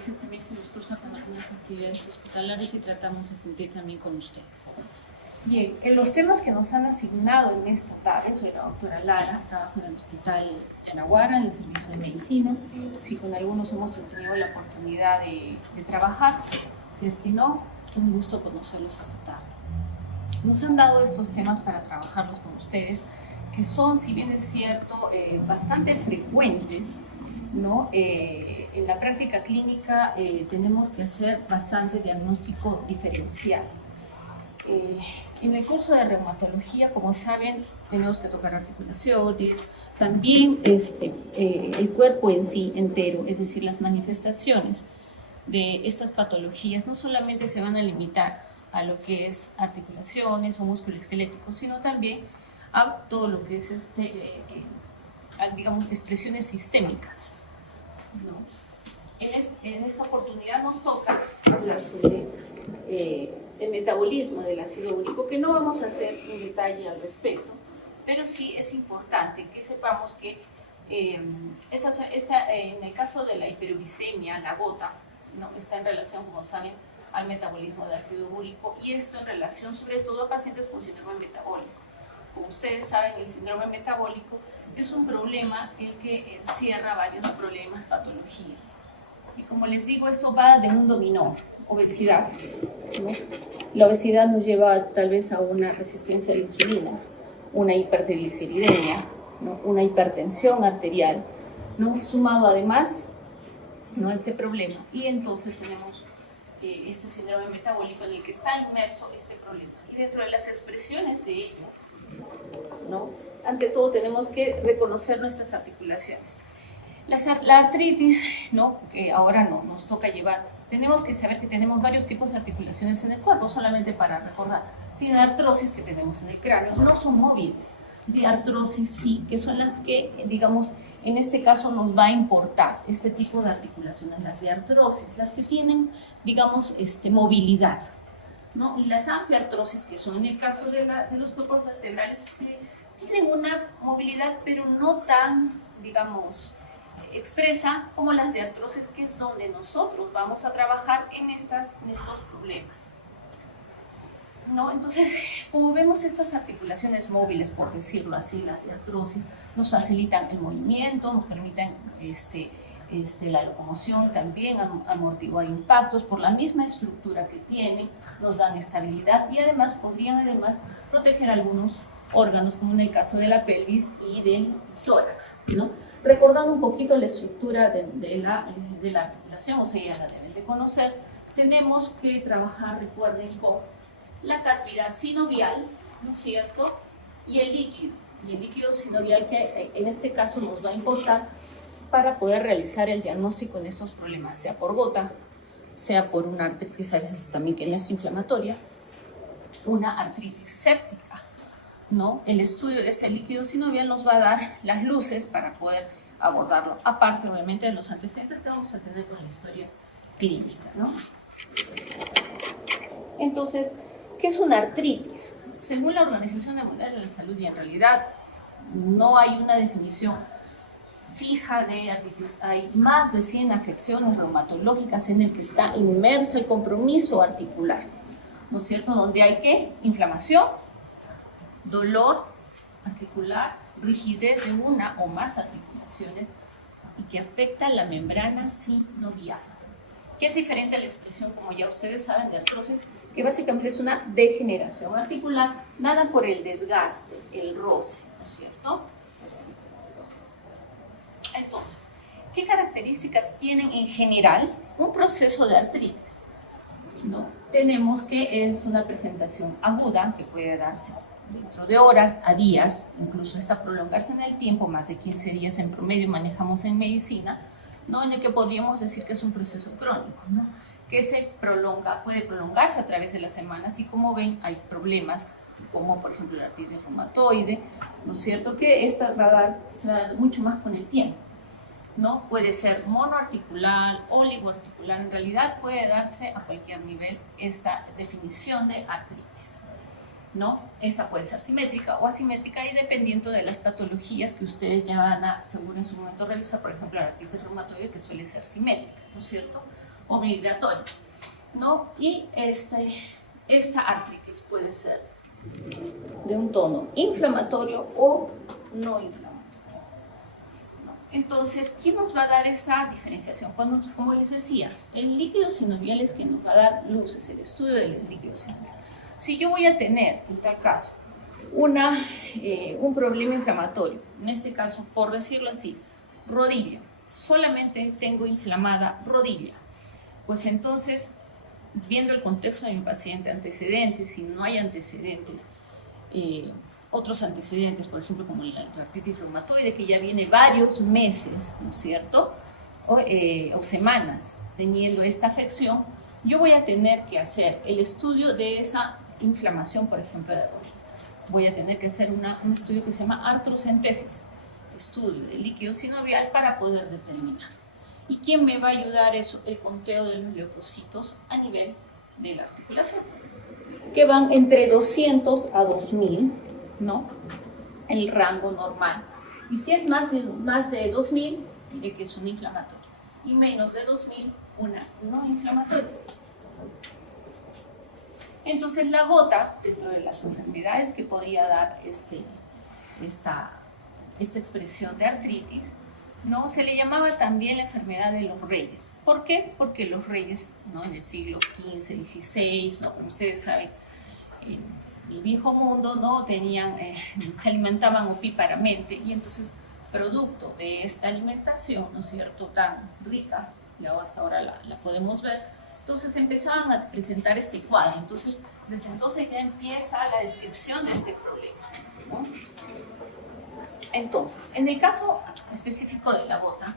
veces también se nos cruzan con algunas actividades hospitalarias y tratamos de cumplir también con ustedes. Bien, en los temas que nos han asignado en esta tarde, soy la doctora Lara, trabajo en el Hospital Yanaguara, en el Servicio de Medicina. Si con algunos hemos tenido la oportunidad de trabajar, si es que no, un gusto conocerlos esta tarde. Nos han dado estos temas para trabajarlos con ustedes, que son, si bien es cierto, bastante frecuentes, ¿no? En la práctica clínica tenemos que hacer bastante diagnóstico diferencial. En el curso de reumatología, como saben, tenemos que tocar articulaciones, también el cuerpo en sí entero, es decir, las manifestaciones de estas patologías no solamente se van a limitar a lo que es articulaciones o músculo esquelético, sino también a todo lo que es digamos, expresiones sistémicas, ¿no? En esta oportunidad nos toca hablar sobre el metabolismo del ácido úrico, que no vamos a hacer un detalle al respecto, pero sí es importante que sepamos que en el caso de la hiperuricemia, la gota, ¿no? Está en relación, como saben, al metabolismo de ácido úrico, y esto en relación sobre todo a pacientes con síndrome metabólico. Como ustedes saben, el síndrome metabólico es un problema el que encierra varios problemas, patologías. Y como les digo, esto va de un dominó, obesidad, ¿no? La obesidad nos lleva tal vez a una resistencia a la insulina, una hipertrigliceridemia, ¿no? Una hipertensión arterial, ¿no? Sumado además, ¿no?, este problema. Y entonces tenemos este síndrome metabólico en el que está inmerso este problema. Y dentro de las expresiones de ello, ¿no?, ante todo tenemos que reconocer nuestras articulaciones. La artritis, ¿no?, que ahora no nos toca llevar, tenemos que saber que tenemos varios tipos de articulaciones en el cuerpo, solamente para recordar. Sí, de artrosis que tenemos en el cráneo no son móviles, de artrosis sí, que son las que, digamos, en este caso nos va a importar este tipo de articulaciones, las de artrosis, las que tienen, digamos, movilidad, ¿no? Y las anfiartrosis, que son en el caso de los cuerpos vertebrales, que tienen una movilidad, pero no tan, digamos, expresa como las de artrosis, que es donde nosotros vamos a trabajar en estos problemas, ¿no? Entonces, como vemos, estas articulaciones móviles, por decirlo así, las de artrosis, nos facilitan el movimiento, nos permiten la locomoción, también amortiguar impactos por la misma estructura que tienen, nos dan estabilidad y además podrían proteger algunos órganos, como en el caso de la pelvis y del tórax, ¿no? Recordando un poquito la estructura de la articulación, o sea, ya la deben de conocer, tenemos que trabajar, recuerden, con la cavidad sinovial, ¿no es cierto?, y el líquido sinovial, que en este caso nos va a importar para poder realizar el diagnóstico en estos problemas, sea por gota, sea por una artritis, a veces también que no es inflamatoria, una artritis séptica, ¿no? El estudio de este líquido sinovial nos va a dar las luces para poder abordarlo, aparte obviamente de los antecedentes que vamos a tener con la historia clínica, ¿no? Entonces, ¿qué es una artritis? Según la Organización Mundial de la Salud, y en realidad no hay una definición fija de artritis, hay más de 100 afecciones reumatológicas en el que está inmersa el compromiso articular, ¿no es cierto?, donde hay ¿qué? Inflamación, dolor articular, rigidez de una o más articulaciones y que afecta la membrana sinovial, que es diferente a la expresión, como ya ustedes saben, de artrosis, que básicamente es una degeneración articular dada por el desgaste, el roce, ¿no es cierto? Entonces, ¿qué características tienen en general un proceso de artritis? ¿No? Tenemos que es una presentación aguda que puede darse dentro de horas a días, incluso hasta prolongarse en el tiempo, más de 15 días en promedio manejamos en medicina, ¿no?, en el que podríamos decir que es un proceso crónico, ¿no?, que puede prolongarse a través de las semanas, y como ven hay problemas como por ejemplo la artritis reumatoide, ¿no es cierto?, que esta se va a dar mucho más con el tiempo, ¿no? Puede ser monoarticular, oligoarticular, en realidad puede darse a cualquier nivel esta definición de artritis, ¿no? Esta puede ser simétrica o asimétrica y dependiendo de las patologías que ustedes ya van a, seguro en su momento, realizar, por ejemplo, la artritis reumatoide, que suele ser simétrica, ¿no es cierto? o migratorio, ¿no? Y esta artritis puede ser de un tono inflamatorio o no inflamatorio. Entonces, ¿quién nos va a dar esa diferenciación? Cuando, como les decía, el líquido sinovial es quien nos va a dar luces, el estudio del líquido sinovial. Si yo voy a tener, en tal caso, un problema inflamatorio, en este caso, por decirlo así, rodilla, solamente tengo inflamada rodilla, pues entonces, viendo el contexto de mi paciente, antecedentes, si no hay antecedentes, otros antecedentes, por ejemplo, como la artritis reumatoide, que ya viene varios meses, ¿no es cierto?, o semanas teniendo esta afección, yo voy a tener que hacer el estudio de esa inflamación, por ejemplo, de rodilla. Voy a tener que hacer un estudio que se llama artrocentesis, estudio del líquido sinovial para poder determinar. ¿Y quién me va a ayudar eso? El conteo de los leucocitos a nivel de la articulación, que van entre 200 a 2000, ¿no? El rango normal. Y si es más de 2000, diré que es un inflamatorio. Y menos de 2000, una no inflamatoria. Entonces la gota, dentro de las enfermedades que podría dar esta expresión de artritis, ¿no? Se le llamaba también la enfermedad de los reyes. ¿Por qué? Porque los reyes, ¿no?, en el siglo XV, XVI, ¿no?, como ustedes saben, en el viejo mundo, ¿no?, se alimentaban opíparamente, y entonces, producto de esta alimentación, ¿no es cierto?, tan rica, y hasta ahora la podemos ver, entonces empezaban a presentar este cuadro. Entonces, desde entonces ya empieza la descripción de este problema, ¿no? Entonces, en el caso específico de la gota,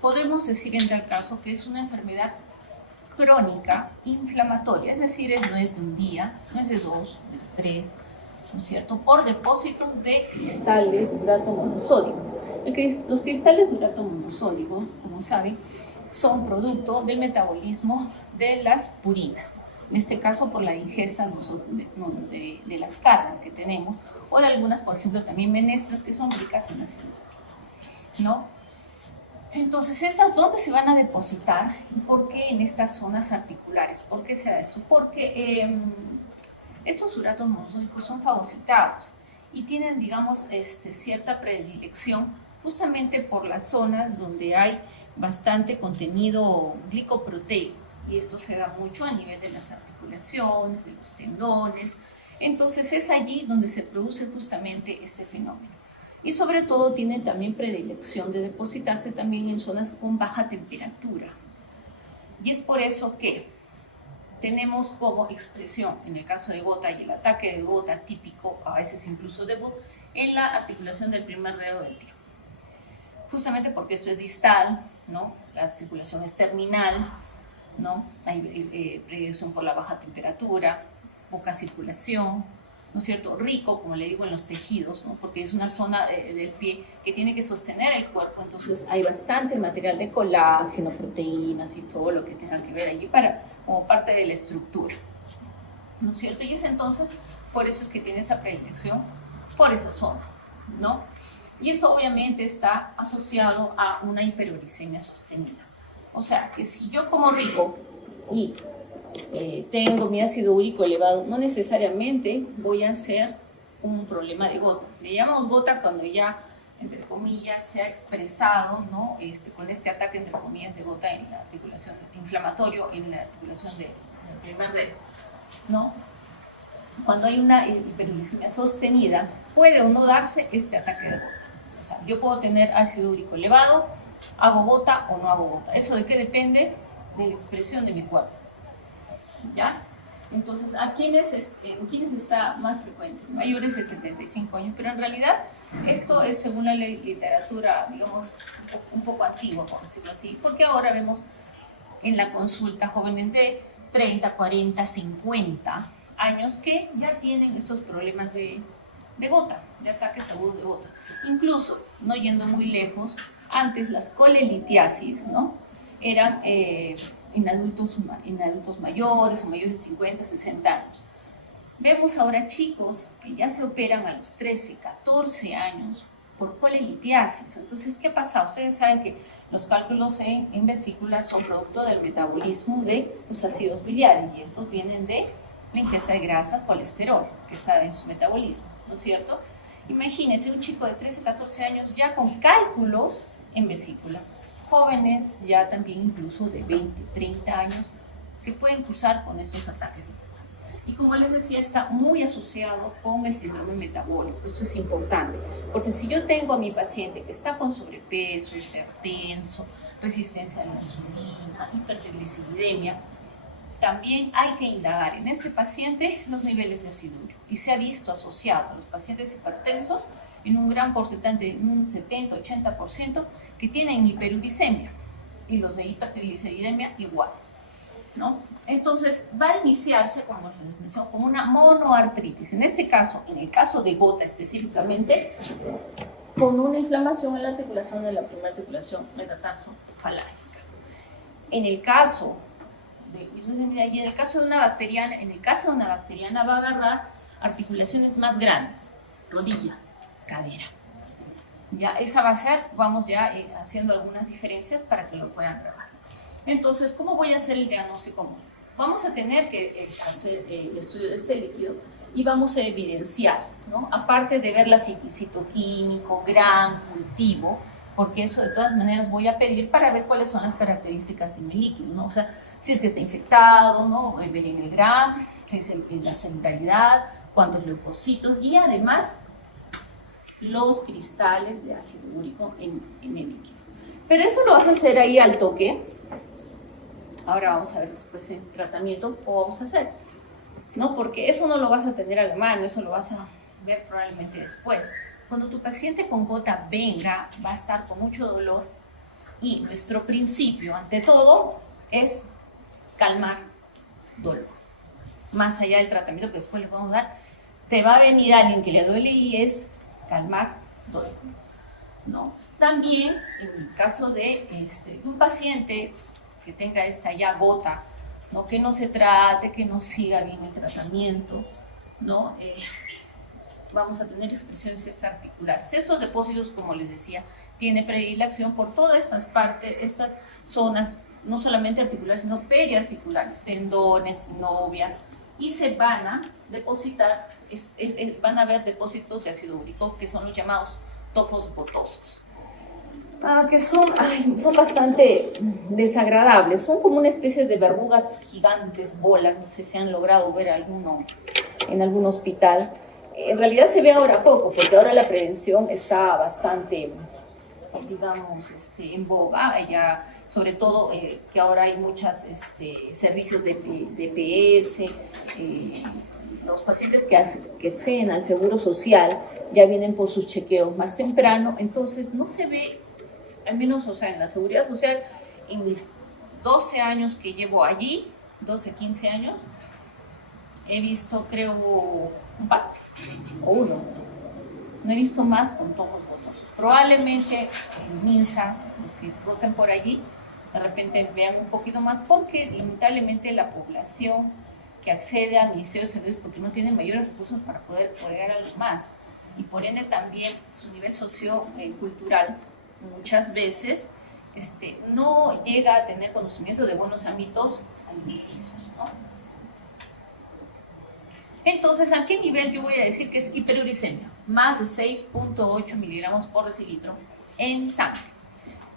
podemos decir en tal caso que es una enfermedad crónica inflamatoria, es decir, no es de un día, no es de dos, no es de tres, ¿no es cierto?, por depósitos de cristales de urato monosódico. Los cristales de urato monosódico, como saben, son producto del metabolismo de las purinas, en este caso por la ingesta de las carnes que tenemos, o de algunas, por ejemplo, también menestras, que son ricas en ácido, ¿no? Entonces, ¿estas dónde se van a depositar? ¿Y por qué en estas zonas articulares? ¿Por qué se da esto? Porque estos uratos monosódicos son fagocitados y tienen, digamos, cierta predilección justamente por las zonas donde hay bastante contenido glicoproteico, y esto se da mucho a nivel de las articulaciones, de los tendones. Entonces es allí donde se produce justamente este fenómeno. Y sobre todo tienen también predilección de depositarse también en zonas con baja temperatura. Y es por eso que tenemos como expresión, en el caso de gota y el ataque de gota típico, a veces incluso debut, en la articulación del primer dedo del pie. Justamente porque esto es distal, ¿no? La circulación es terminal, ¿no? Hay predilección por la baja temperatura, poca circulación, ¿no es cierto?, rico, como le digo, en los tejidos, ¿no?, porque es una zona del pie que tiene que sostener el cuerpo, entonces hay bastante material de colágeno, proteínas y todo lo que tenga que ver allí como parte de la estructura, ¿no es cierto? Y es entonces, por eso es que tiene esa predilección por esa zona, ¿no? Y esto obviamente está asociado a una hiperuricemia sostenida. O sea, que si yo como rico y tengo mi ácido úrico elevado, no necesariamente voy a hacer un problema de gota. Le llamamos gota cuando ya, entre comillas, se ha expresado, ¿no?, con este ataque, entre comillas, de gota en la articulación inflamatorio, en la articulación del primer dedo, ¿no? Cuando hay una hiperuricemia sostenida, puede o no darse este ataque de gota. O sea, yo puedo tener ácido úrico elevado, hago gota o no hago gota. ¿Eso de qué depende? De la expresión de mi cuerpo, ¿ya? Entonces, ¿en quiénes está más frecuente? Mayores de 75 años, pero en realidad esto es según la literatura, digamos, un poco antigua, por decirlo así, porque ahora vemos en la consulta jóvenes de 30, 40, 50 años que ya tienen estos problemas de gota, de ataques agudos de gota. Incluso, no yendo muy lejos, antes las colelitiasis, ¿no?, eran en adultos mayores o mayores de 50, 60 años. Vemos ahora chicos que ya se operan a los 13, 14 años por colelitiasis. Entonces, ¿qué pasa? Ustedes saben que los cálculos en vesícula son producto del metabolismo de los ácidos biliares y estos vienen de la ingesta de grasas, colesterol, que está en su metabolismo, ¿no es cierto? Imagínense un chico de 13, 14 años ya con cálculos en vesícula, jóvenes ya también incluso de 20, 30 años que pueden cursar con estos ataques. Y como les decía, está muy asociado con el síndrome metabólico. Esto es importante, porque si yo tengo a mi paciente que está con sobrepeso, hipertenso, resistencia a la insulina, hipertrigliceridemia, también hay que indagar en este paciente los niveles de ácido úrico. Y se ha visto asociado a los pacientes hipertensos en un gran porcentaje, en un 70-80%, que tienen hiperuricemia, y los de hipertrigliceridemia igual, ¿no? Entonces va a iniciarse, como les mencioné, como una monoartritis. En este caso, en el caso de gota específicamente, con una inflamación en la articulación de la primera articulación metatarsofalángica. En el caso y en el caso de una bacteriana, va a agarrar articulaciones más grandes, rodilla, cadera. Ya esa va a ser, vamos ya haciendo algunas diferencias para que lo puedan grabar. Entonces, ¿cómo voy a hacer el diagnóstico? Vamos a tener que hacer el estudio de este líquido y vamos a evidenciar, ¿no? Aparte de ver la citoquímico, gran, cultivo, porque eso de todas maneras voy a pedir para ver cuáles son las características de mi líquido, ¿no? O sea, si es que está infectado, ¿no? Ver en el gram, si es la celularidad, cuántos leucocitos y además los cristales de ácido úrico en el líquido. Pero eso lo vas a hacer ahí al toque. Ahora vamos a ver después el tratamiento o vamos a hacer, ¿no? Porque eso no lo vas a tener a la mano, eso lo vas a ver probablemente después. Cuando tu paciente con gota venga, va a estar con mucho dolor y nuestro principio, ante todo, es calmar dolor. Más allá del tratamiento que después le vamos a dar, te va a venir alguien que le duele y es calmar dolor, ¿no? También, en el caso de un paciente que tenga esta ya gota, ¿no? Que no se trate, que no siga bien el tratamiento, ¿no? Vamos a tener expresiones extraarticulares. Estos depósitos, como les decía, tienen predilección por todas estas partes, estas zonas, no solamente articulares, sino periarticulares, tendones, novias, y se van a depositar, van a haber depósitos de ácido úrico, que son los llamados tofos gotosos. Que son bastante desagradables, son como una especie de verrugas gigantes, bolas, no sé si han logrado ver alguno en algún hospital. En realidad se ve ahora poco, porque ahora la prevención está bastante, digamos, en boga, ya, sobre todo que ahora hay muchos servicios de PS, los pacientes que acceden al seguro social ya vienen por sus chequeos más temprano, entonces no se ve, al menos, o sea, en la seguridad social, en mis 12 años que llevo allí, 12, 15 años, he visto, creo, un par o uno. No he visto más con tofos gotosos. Probablemente en MINSA, los que roten por allí, de repente vean un poquito más, porque lamentablemente la población que accede al Ministerio de Salud, porque no tiene mayores recursos para poder llegar a los más, y por ende también su nivel sociocultural muchas veces no llega a tener conocimiento de buenos ámbitos alimenticios, ¿no? Entonces, ¿a qué nivel yo voy a decir que es hiperuricemia? Más de 6.8 miligramos por decilitro en sangre.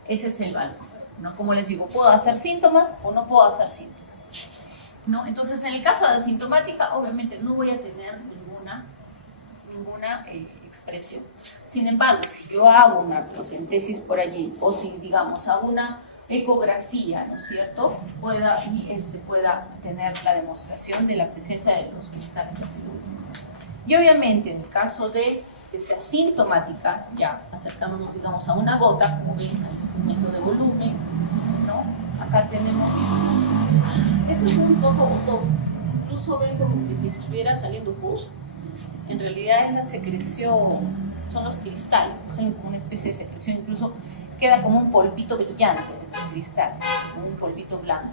Ese es el valor, ¿no? Como les digo, puedo hacer síntomas o no puedo hacer síntomas, ¿no? Entonces, en el caso de asintomática, obviamente no voy a tener ninguna expresión. Sin embargo, si yo hago una artrocentesis por allí, o si, digamos, hago una ecografía, ¿no es cierto?, pueda tener la demostración de la presencia de los cristales de ácido úrico. Y obviamente, en el caso de que sea sintomática, ya acercándonos, digamos, a una gota, como ven, al incremento de volumen, ¿no? Acá tenemos, esto es un tofo gotoso, incluso ven como que si estuviera saliendo pus. En realidad es la secreción, son los cristales, que salen como una especie de secreción, incluso queda como un polvito brillante de los cristales, así como un polvito blanco,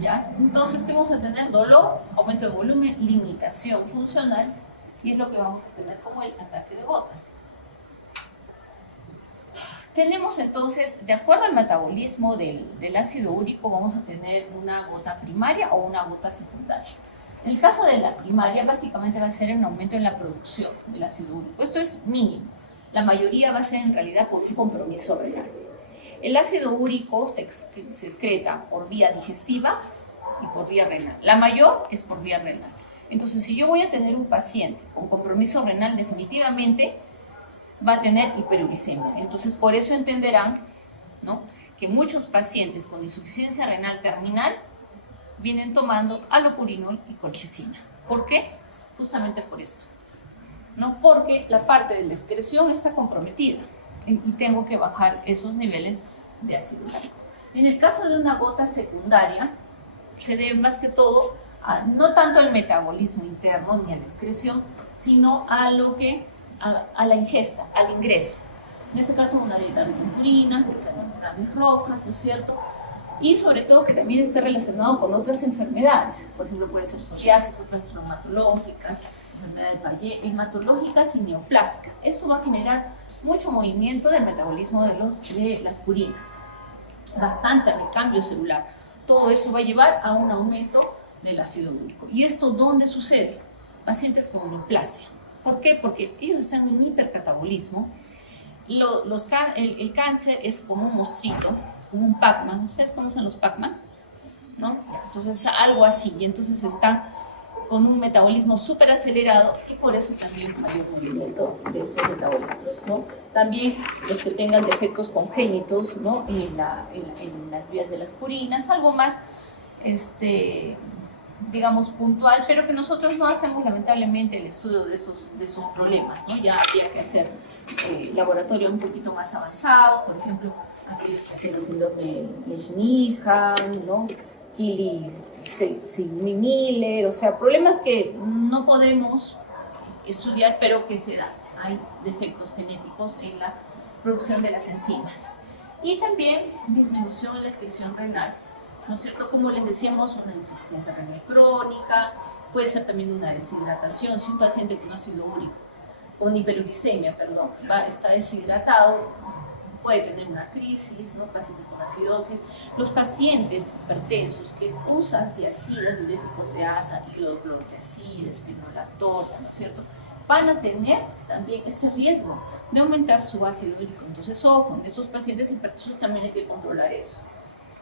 ¿ya? Entonces, ¿qué vamos a tener? Dolor, aumento de volumen, limitación funcional, y es lo que vamos a tener como el ataque de gota. tenemos entonces, de acuerdo al metabolismo del ácido úrico, vamos a tener una gota primaria o una gota secundaria. En el caso de la primaria, básicamente va a ser un aumento en la producción del ácido úrico. Esto es mínimo. La mayoría va a ser en realidad por un compromiso renal. El ácido úrico se excreta por vía digestiva y por vía renal. La mayor es por vía renal. Entonces, si yo voy a tener un paciente con compromiso renal, definitivamente va a tener hiperuricemia. Entonces, por eso entenderán, ¿no?, que muchos pacientes con insuficiencia renal terminal vienen tomando alopurinol y colchicina. ¿Por qué? Justamente por esto, ¿no? Porque la parte de la excreción está comprometida y tengo que bajar esos niveles de ácido úrico. En el caso de una gota secundaria, se debe más que todo no tanto al metabolismo interno ni a la excreción, sino a la ingesta, al ingreso. En este caso, una dieta rica en purina, rica en carnes rojas, ¿no es cierto? Y sobre todo que también esté relacionado con otras enfermedades. Por ejemplo, puede ser psoriasis, otras reumatológicas, enfermedades hematológicas y neoplásicas. Eso va a generar mucho movimiento del metabolismo de las purinas. Bastante recambio celular. Todo eso va a llevar a un aumento del ácido úrico. ¿Y esto dónde sucede? Pacientes con neoplasia. ¿Por qué? Porque ellos están en un hipercatabolismo. El cáncer es como un mostrito, como un Pac-Man. ¿Ustedes conocen los Pac-Man? ¿No? Entonces, algo así. Y entonces están con un metabolismo súper acelerado y por eso también mayor movimiento de estos metabolitos, ¿no? También los que tengan defectos congénitos, ¿no?, en las vías de las purinas, algo más, digamos, puntual, pero que nosotros no hacemos lamentablemente el estudio de esos problemas, ¿no? Ya habría que hacer laboratorio un poquito más avanzado, por ejemplo, aquellos que tienen síndrome de Schnittgen, ¿no?, Killy-Miller, o sea, problemas que no podemos estudiar, pero que se dan. Hay defectos genéticos en la producción de las enzimas. Y también disminución en la excreción renal, ¿no es cierto? Como les decíamos, una insuficiencia renal crónica, puede ser también una deshidratación. Si un paciente con ácido úrico, con hiperuricemia, perdón, está deshidratado, puede tener una crisis, ¿no? Pacientes con acidosis. Los pacientes hipertensos que usan antiacidas, diuréticos de asa, hidroclorotiazida, spironolactona, ¿no es cierto?, van a tener también ese riesgo de aumentar su ácido úrico. Entonces, ojo, en estos pacientes hipertensos también hay que controlar eso,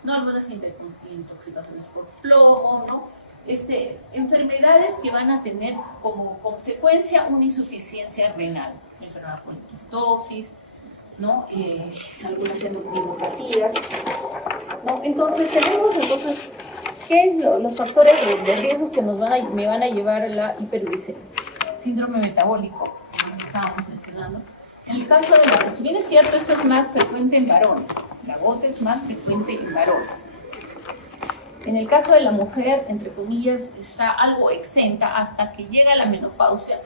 ¿no? Algunas intoxicaciones por plomo, ¿no? Enfermedades que van a tener como consecuencia una insuficiencia renal, enfermedad por poliquistosis, ¿no? Algunas endocrinopatía, ¿no? Entonces tenemos ¿qué los factores de riesgos que me van a llevar a la hiperuricemia? Síndrome metabólico, como estábamos mencionando. En el caso de si bien es cierto, esto es más frecuente en varones, la gota es más frecuente en varones. En el caso de la mujer, entre comillas, está algo exenta hasta que llega la menopausia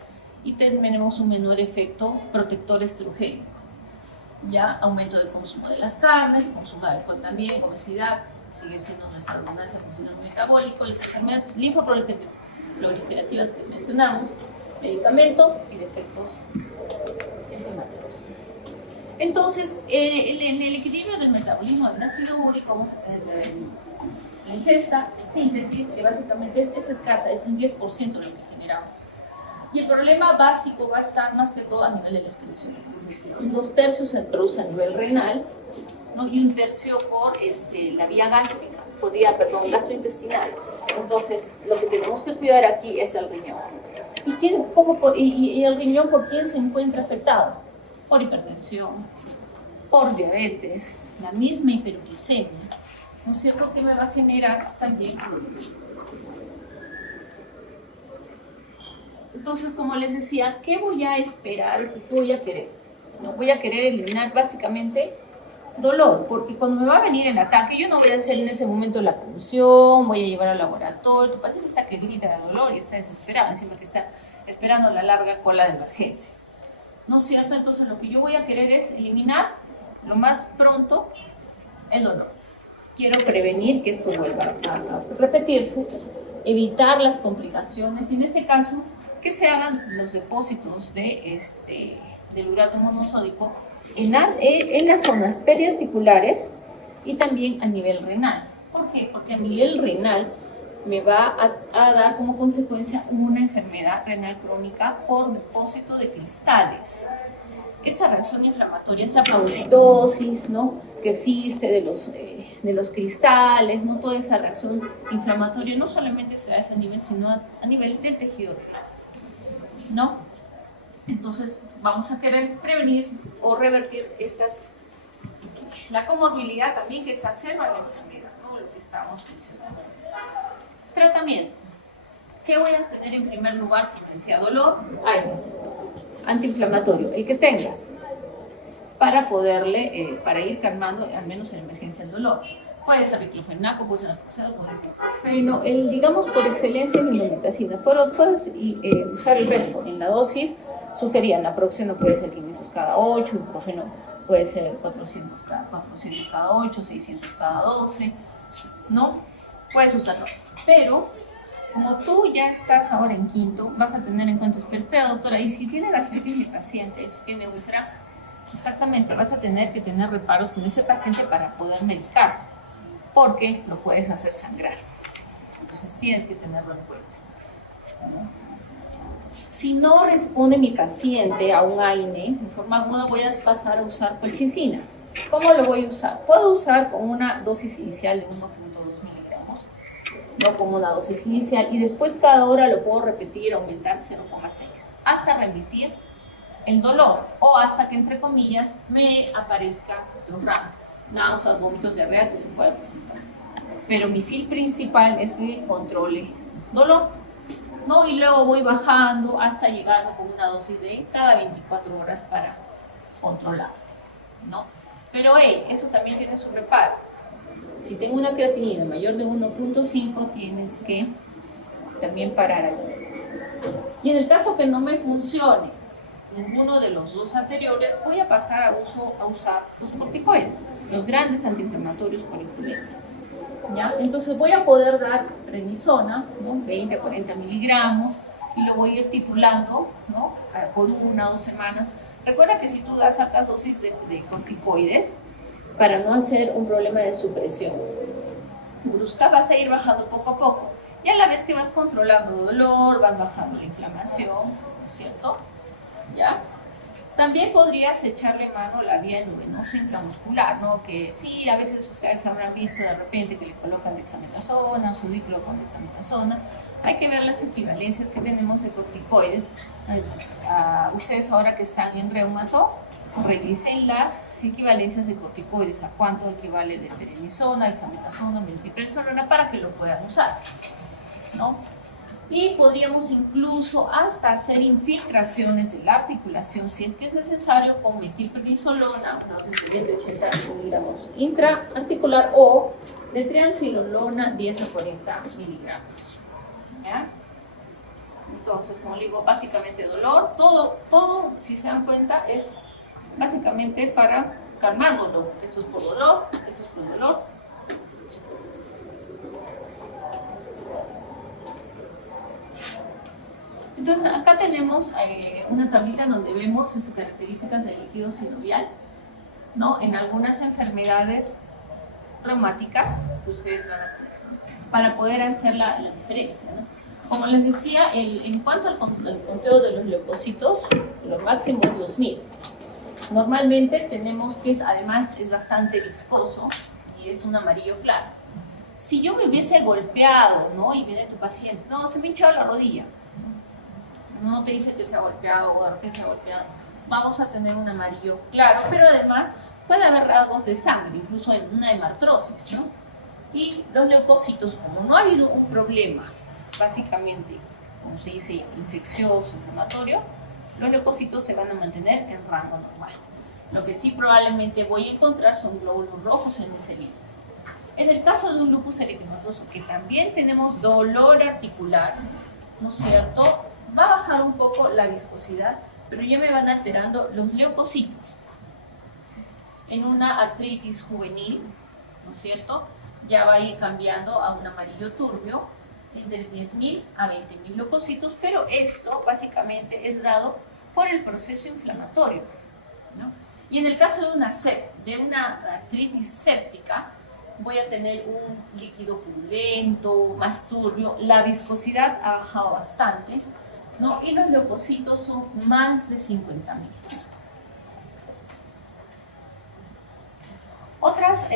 y tenemos un menor efecto protector estrogénico. Ya aumento del consumo de las carnes, consumo de alcohol también, obesidad, sigue siendo nuestra abundancia con síndrome metabólico, las enfermedades linfoproliferativas que mencionamos, medicamentos y defectos enzimáticos. Entonces, en el equilibrio del metabolismo del ácido úrico vamos a tener la ingesta, síntesis, que básicamente es escasa, es un 10% lo que generamos. Y el problema básico va a estar más que todo a nivel de la excreción. 2/3 se produce a nivel renal, ¿no?, y 1/3 por la vía gástrica, gastrointestinal. Entonces, lo que tenemos que cuidar aquí es el riñón. ¿Y el riñón por quién se encuentra afectado? Por hipertensión, por diabetes, la misma hiperuricemia, ¿no es cierto?, que me va a generar también problemas. Entonces, como les decía, ¿qué voy a esperar y qué voy a querer? No voy a querer eliminar básicamente dolor, porque cuando me va a venir el ataque, yo no voy a hacer en ese momento la punción, voy a llevar al laboratorio. Tu paciente está que grita de dolor y está desesperado, encima que está esperando la larga cola de emergencia, ¿no es cierto? Entonces, lo que yo voy a querer es eliminar lo más pronto el dolor. Quiero prevenir que esto vuelva a repetirse, evitar las complicaciones y en este caso que se hagan los depósitos del urato monosódico en las zonas periarticulares y también a nivel renal. ¿Por qué? Porque a nivel renal me va a dar como consecuencia una enfermedad renal crónica por depósito de cristales. Esa reacción inflamatoria, esta fagocitosis, ¿no?, que existe de los cristales, ¿no?, toda esa reacción inflamatoria no solamente se da a ese nivel, sino a nivel del tejido renal, ¿no? Entonces vamos a querer prevenir o revertir la comorbilidad también que exacerba la enfermedad, ¿no?, lo que estábamos mencionando. Tratamiento. ¿Qué voy a tener en primer lugar? Presencia de dolor, AINES, antiinflamatorio, el que tengas, para para ir calmando, al menos en emergencia, el dolor. Puede ser diclofenaco, puede ser ibuprofeno, digamos por excelencia la indometacina, pero puedes usar el resto. En la dosis sugerían naproxeno puede ser 500 cada 8, ibuprofeno puede ser 400 cada 8, 600 cada 12, ¿no? Puedes usarlo, pero como tú ya estás ahora en quinto, vas a tener en cuenta, pero doctora, y si tiene gastritis mi paciente, si tiene úlcera, exactamente, vas a tener que tener reparos con ese paciente para poder medicar, porque lo puedes hacer sangrar. Entonces tienes que tenerlo en cuenta. Si no responde mi paciente a un AINE, de forma aguda voy a pasar a usar colchicina. ¿Cómo lo voy a usar? Puedo usar con una dosis inicial de 1.2 miligramos, no como una dosis inicial, y después cada hora lo puedo repetir, aumentar 0,6, hasta remitir el dolor, o hasta que, entre comillas, me aparezca los RAM, náuseas, vómitos, diarrea que se puede presentar. Pero mi fin principal es que controle dolor, ¿no? Y luego voy bajando hasta llegar con una dosis de cada 24 horas para controlar, ¿no? Pero eso también tiene su reparo. Si tengo una creatinina mayor de 1.5, tienes que también parar ahí. Y en el caso que no me funcione ninguno de los dos anteriores, voy a pasar a usar los corticoides, los grandes antiinflamatorios por excelencia, ¿ya? Entonces voy a poder dar prednisona, ¿no?, 20 a 40 miligramos, y lo voy a ir titulando, ¿no?, por 1 o 2 semanas. Recuerda que si tú das altas dosis de corticoides, para no hacer un problema de supresión brusca, vas a ir bajando poco a poco. Y a la vez que vas controlando dolor, vas bajando la inflamación, ¿no es cierto? ¿Ya? También podrías echarle mano a la vía endovenosa intramuscular, ¿no? Que sí, a veces ustedes habrán visto de repente que le colocan dexametasona, sudiclo con dexametasona. Hay que ver las equivalencias que tenemos de corticoides. Ustedes ahora que están en reumato, revisen las equivalencias de corticoides, a cuánto equivale de prednisona, dexametasona, metiprezolona, para que lo puedan usar, ¿no? Y podríamos incluso hasta hacer infiltraciones de la articulación, si es que es necesario, con metilprednisolona, una dosis de 180 miligramos intraarticular, o de triamcinolona 10 a 40 miligramos. ¿Ya? Entonces, como le digo, básicamente dolor, todo, si se dan cuenta, es básicamente para calmar dolor. Esto es por dolor, esto es por dolor. Entonces, acá tenemos una tablita donde vemos esas características del líquido sinovial, ¿no?, en algunas enfermedades reumáticas que ustedes van a tener, ¿no?, para poder hacer la diferencia, ¿no? Como les decía, en cuanto al conteo de los leucocitos, lo máximo es 2000. Normalmente tenemos que además es bastante viscoso y es un amarillo claro. Si yo me hubiese golpeado, ¿no?, y viene tu paciente, no, se me ha hinchado la rodilla, no te dice que se ha golpeado o que se ha golpeado, vamos a tener un amarillo claro, pero además puede haber rasgos de sangre, incluso en una hemartrosis, ¿no? Y los leucocitos, como no ha habido un problema, básicamente, como se dice, infeccioso, inflamatorio, los leucocitos se van a mantener en rango normal. Lo que sí probablemente voy a encontrar son glóbulos rojos en ese líquido. En el caso de un lupus eritematoso, que también tenemos dolor articular, ¿no es cierto?, va a bajar un poco la viscosidad, pero ya me van alterando los leucocitos. En una artritis juvenil, ¿no es cierto?, ya va a ir cambiando a un amarillo turbio, entre 10.000 a 20.000 leucocitos, pero esto básicamente es dado por el proceso inflamatorio, ¿no? Y en el caso de una artritis séptica, voy a tener un líquido purulento, más turbio, la viscosidad ha bajado bastante, ¿no? Y los leucocitos son más de 50.000. Otras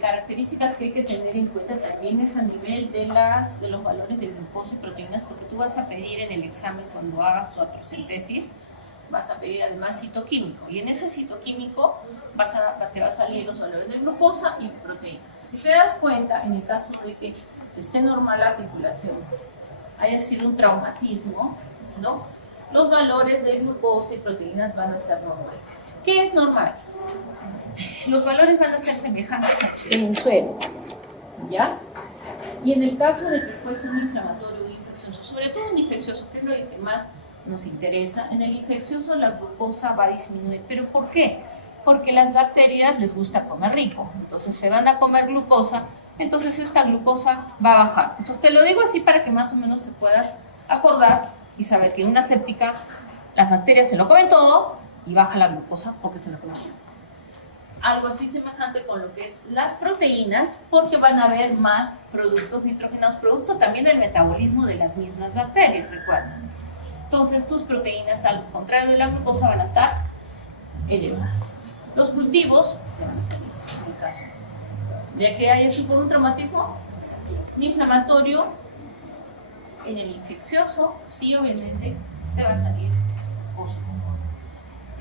características que hay que tener en cuenta también es a nivel de los valores de glucosa y proteínas, porque tú vas a pedir en el examen cuando hagas tu artrocentesis, vas a pedir además citoquímico, y en ese citoquímico te va a salir los valores de glucosa y proteínas. Si te das cuenta, en el caso de que esté normal la articulación, haya sido un traumatismo, ¿no? Los valores de glucosa y proteínas van a ser normales. ¿Qué es normal? Los valores van a ser semejantes a los del suelo, ¿ya? Y en el caso de que fuese un inflamatorio o infeccioso, sobre todo un infeccioso, que es lo que más nos interesa, en el infeccioso la glucosa va a disminuir. ¿Pero por qué? Porque las bacterias les gusta comer rico, entonces se van a comer glucosa, entonces esta glucosa va a bajar. Entonces te lo digo así para que más o menos te puedas acordar y saber que en una séptica las bacterias se lo comen todo y baja la glucosa porque se lo comen todo. Algo así semejante con lo que es las proteínas, porque van a haber más productos nitrogenados, producto también del metabolismo de las mismas bacterias, recuerden. Entonces tus proteínas, al contrario de la glucosa, van a estar elevadas. Los cultivos te van a salir, en el caso, ya que hay así por un traumatismo, un inflamatorio, en el infeccioso, sí, obviamente, te va a salir positivo.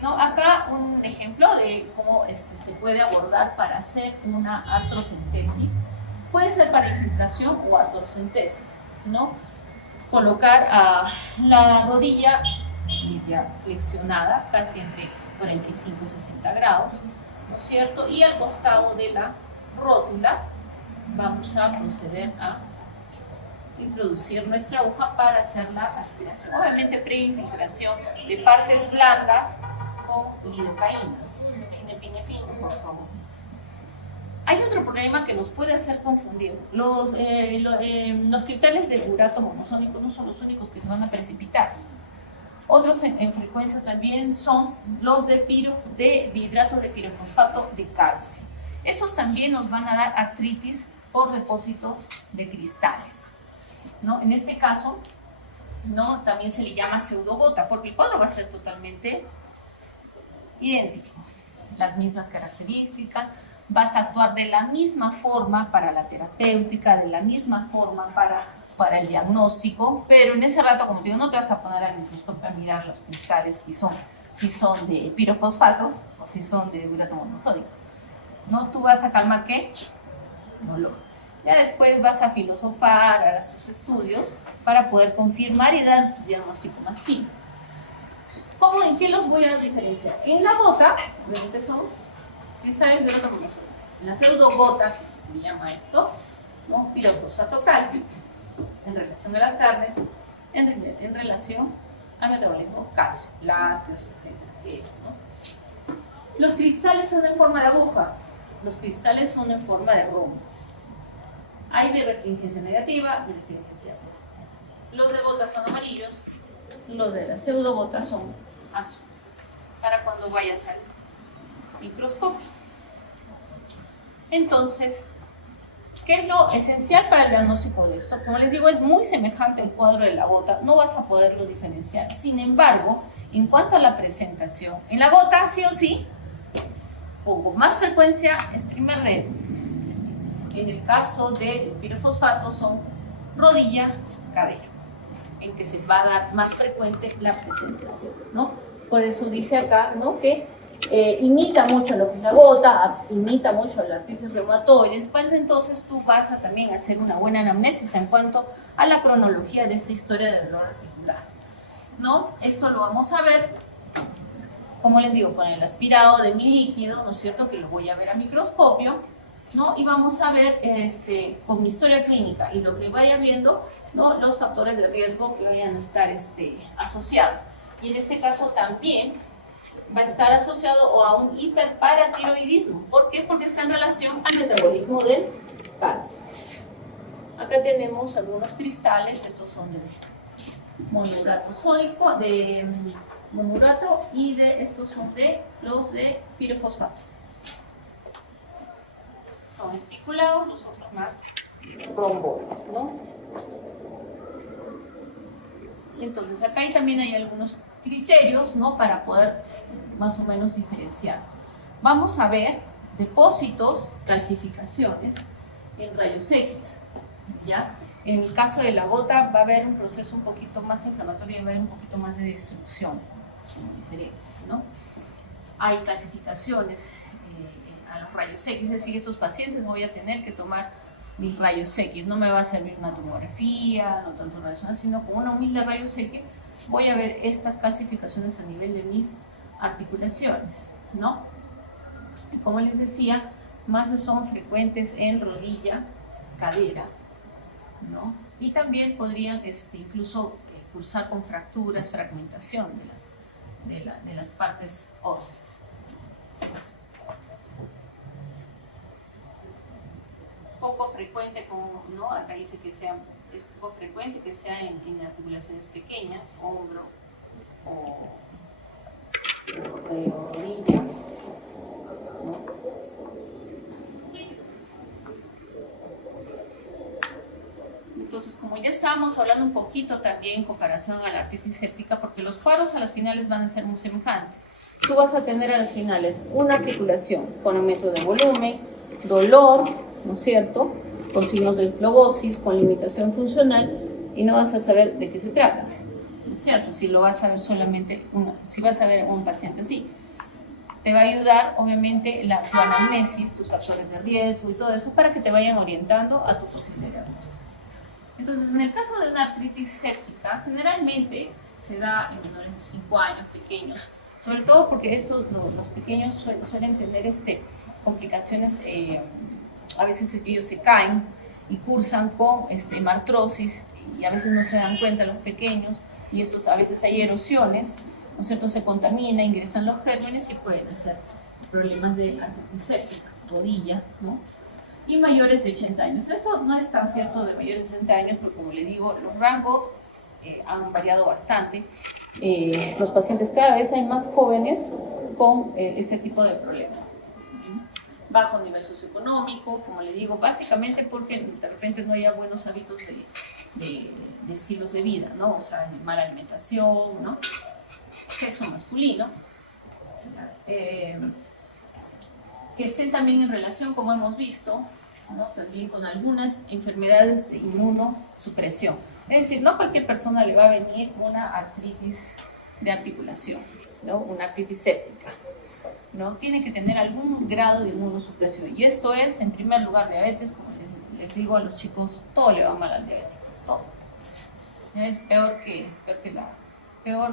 ¿No? Acá un ejemplo de cómo se puede abordar para hacer una artrocentesis. Puede ser para infiltración o artrocentesis, ¿no? Colocar la rodilla flexionada, casi entre 45 y 60 grados, ¿no es cierto? Y al costado de la rótula vamos a proceder a introducir nuestra aguja para hacer la aspiración. Obviamente preinfiltración de partes blandas con lidocaína, epinefrina, por favor. Hay otro problema que nos puede hacer confundir. Los cristales de urato monosódico no son los únicos que se van a precipitar. Otros en frecuencia también son los de hidrato de pirofosfato de calcio. Esos también nos van a dar artritis por depósitos de cristales, ¿no? En este caso, ¿no? También se le llama pseudogota, porque el cuadro va a ser totalmente idéntico, las mismas características, vas a actuar de la misma forma para la terapéutica, de la misma forma para el diagnóstico, pero en ese rato, como te digo, no te vas a poner al microscopio a mirar los cristales si son de pirofosfato o si son de urato monosódico, ¿no? Tú vas a calmar ¿qué? Dolor. Ya después vas a filosofar, harás tus estudios para poder confirmar y dar tu diagnóstico más fino. ¿Cómo, en qué los voy a diferenciar? En la gota, obviamente son cristales de urato monosódico. En la pseudogota, que se llama esto, ¿no? Pirofosfato cálcico, en relación a las carnes, en relación al metabolismo calcio, lácteos, etc. ¿No? Los cristales son en forma de aguja, los cristales son en forma de rombo. Hay birefringencia negativa, birefringencia positiva. Los de gota son amarillos, los de la pseudogota son azules. Para cuando vayas al microscopio. Entonces, ¿qué es lo esencial para el diagnóstico de esto? Como les digo, es muy semejante al cuadro de la gota, no vas a poderlo diferenciar. Sin embargo, en cuanto a la presentación, en la gota, sí o sí, con más frecuencia es primer dedo. En el caso del pirofosfato son rodilla, cadera, en que se va a dar más frecuente la presentación, ¿no? Por eso dice acá, ¿no? Que imita mucho lo que es la gota, imita mucho la artritis reumatoide. Pues entonces tú vas a también hacer una buena anamnesis en cuanto a la cronología de esta historia de dolor articular, ¿no? Esto lo vamos a ver, como les digo, con el aspirado de mi líquido, ¿no es cierto? Que lo voy a ver a microscopio, ¿no? Y vamos a ver con mi historia clínica y lo que vaya viendo, ¿no? Los factores de riesgo que vayan a estar asociados. Y en este caso también va a estar asociado a un hiperparatiroidismo. ¿Por qué? Porque está en relación al metabolismo del calcio. Acá tenemos algunos cristales, estos son de monourato sódico, de monourato, y de estos son los de pirofosfato. Son espiculados, los otros más romboides, ¿no? Entonces acá también hay algunos criterios, ¿no?, para poder más o menos diferenciar. Vamos a ver depósitos, calcificaciones en rayos X, ¿ya? En el caso de la gota va a haber un proceso un poquito más inflamatorio y va a haber un poquito más de destrucción, como diferencia, ¿no? Hay calcificaciones a los rayos X, es decir, estos pacientes voy a tener que tomar mis rayos X, no me va a servir una tomografía, no tanto rayos, sino con una humilde rayos X voy a ver estas calcificaciones a nivel de mis articulaciones, ¿no? Y como les decía, más son frecuentes en rodilla, cadera, ¿no? Y también podrían incluso cursar con fracturas, fragmentación de las partes óseas. Poco frecuente, como, ¿no?, acá dice que es poco frecuente que sea en articulaciones pequeñas, hombro o rodilla, ¿no? Entonces, como ya estábamos hablando un poquito también en comparación a la artritis séptica, porque los cuadros a las finales van a ser muy semejantes. Tú vas a tener a las finales una articulación con aumento de volumen, dolor, ¿no es cierto?, con signos de flebosis, con limitación funcional, y no vas a saber de qué se trata, ¿no es cierto? Si lo vas a ver solamente, si vas a ver a un paciente así, te va a ayudar obviamente tu anamnesis, tus factores de riesgo y todo eso, para que te vayan orientando a tu posible diagnóstico. Entonces, en el caso de una artritis séptica, generalmente se da en menores de 5 años, pequeños, sobre todo porque los pequeños suelen tener complicaciones, a veces ellos se caen y cursan con hemartrosis, y a veces no se dan cuenta los pequeños, y a veces hay erosiones, ¿no es cierto?, se contamina, ingresan los gérmenes y pueden hacer problemas de artritis séptica, rodilla, ¿no? Y mayores de 80 años. Esto no es tan cierto de mayores de 60 años, porque como les digo, los rangos han variado bastante. Los pacientes cada vez hay más jóvenes con este tipo de problemas. Bajo nivel socioeconómico, como les digo, básicamente porque de repente no haya buenos hábitos de estilos de vida, ¿no? O sea, mala alimentación, ¿no? Sexo masculino. Que estén también en relación, como hemos visto, ¿no?, también con algunas enfermedades de inmunosupresión. Es decir, no a cualquier persona le va a venir una artritis de articulación, ¿no?, una artritis séptica, ¿no? Tiene que tener algún grado de inmunosupresión. Y esto es, en primer lugar, diabetes. Como les digo a los chicos, todo le va mal al diabético, todo. Es peor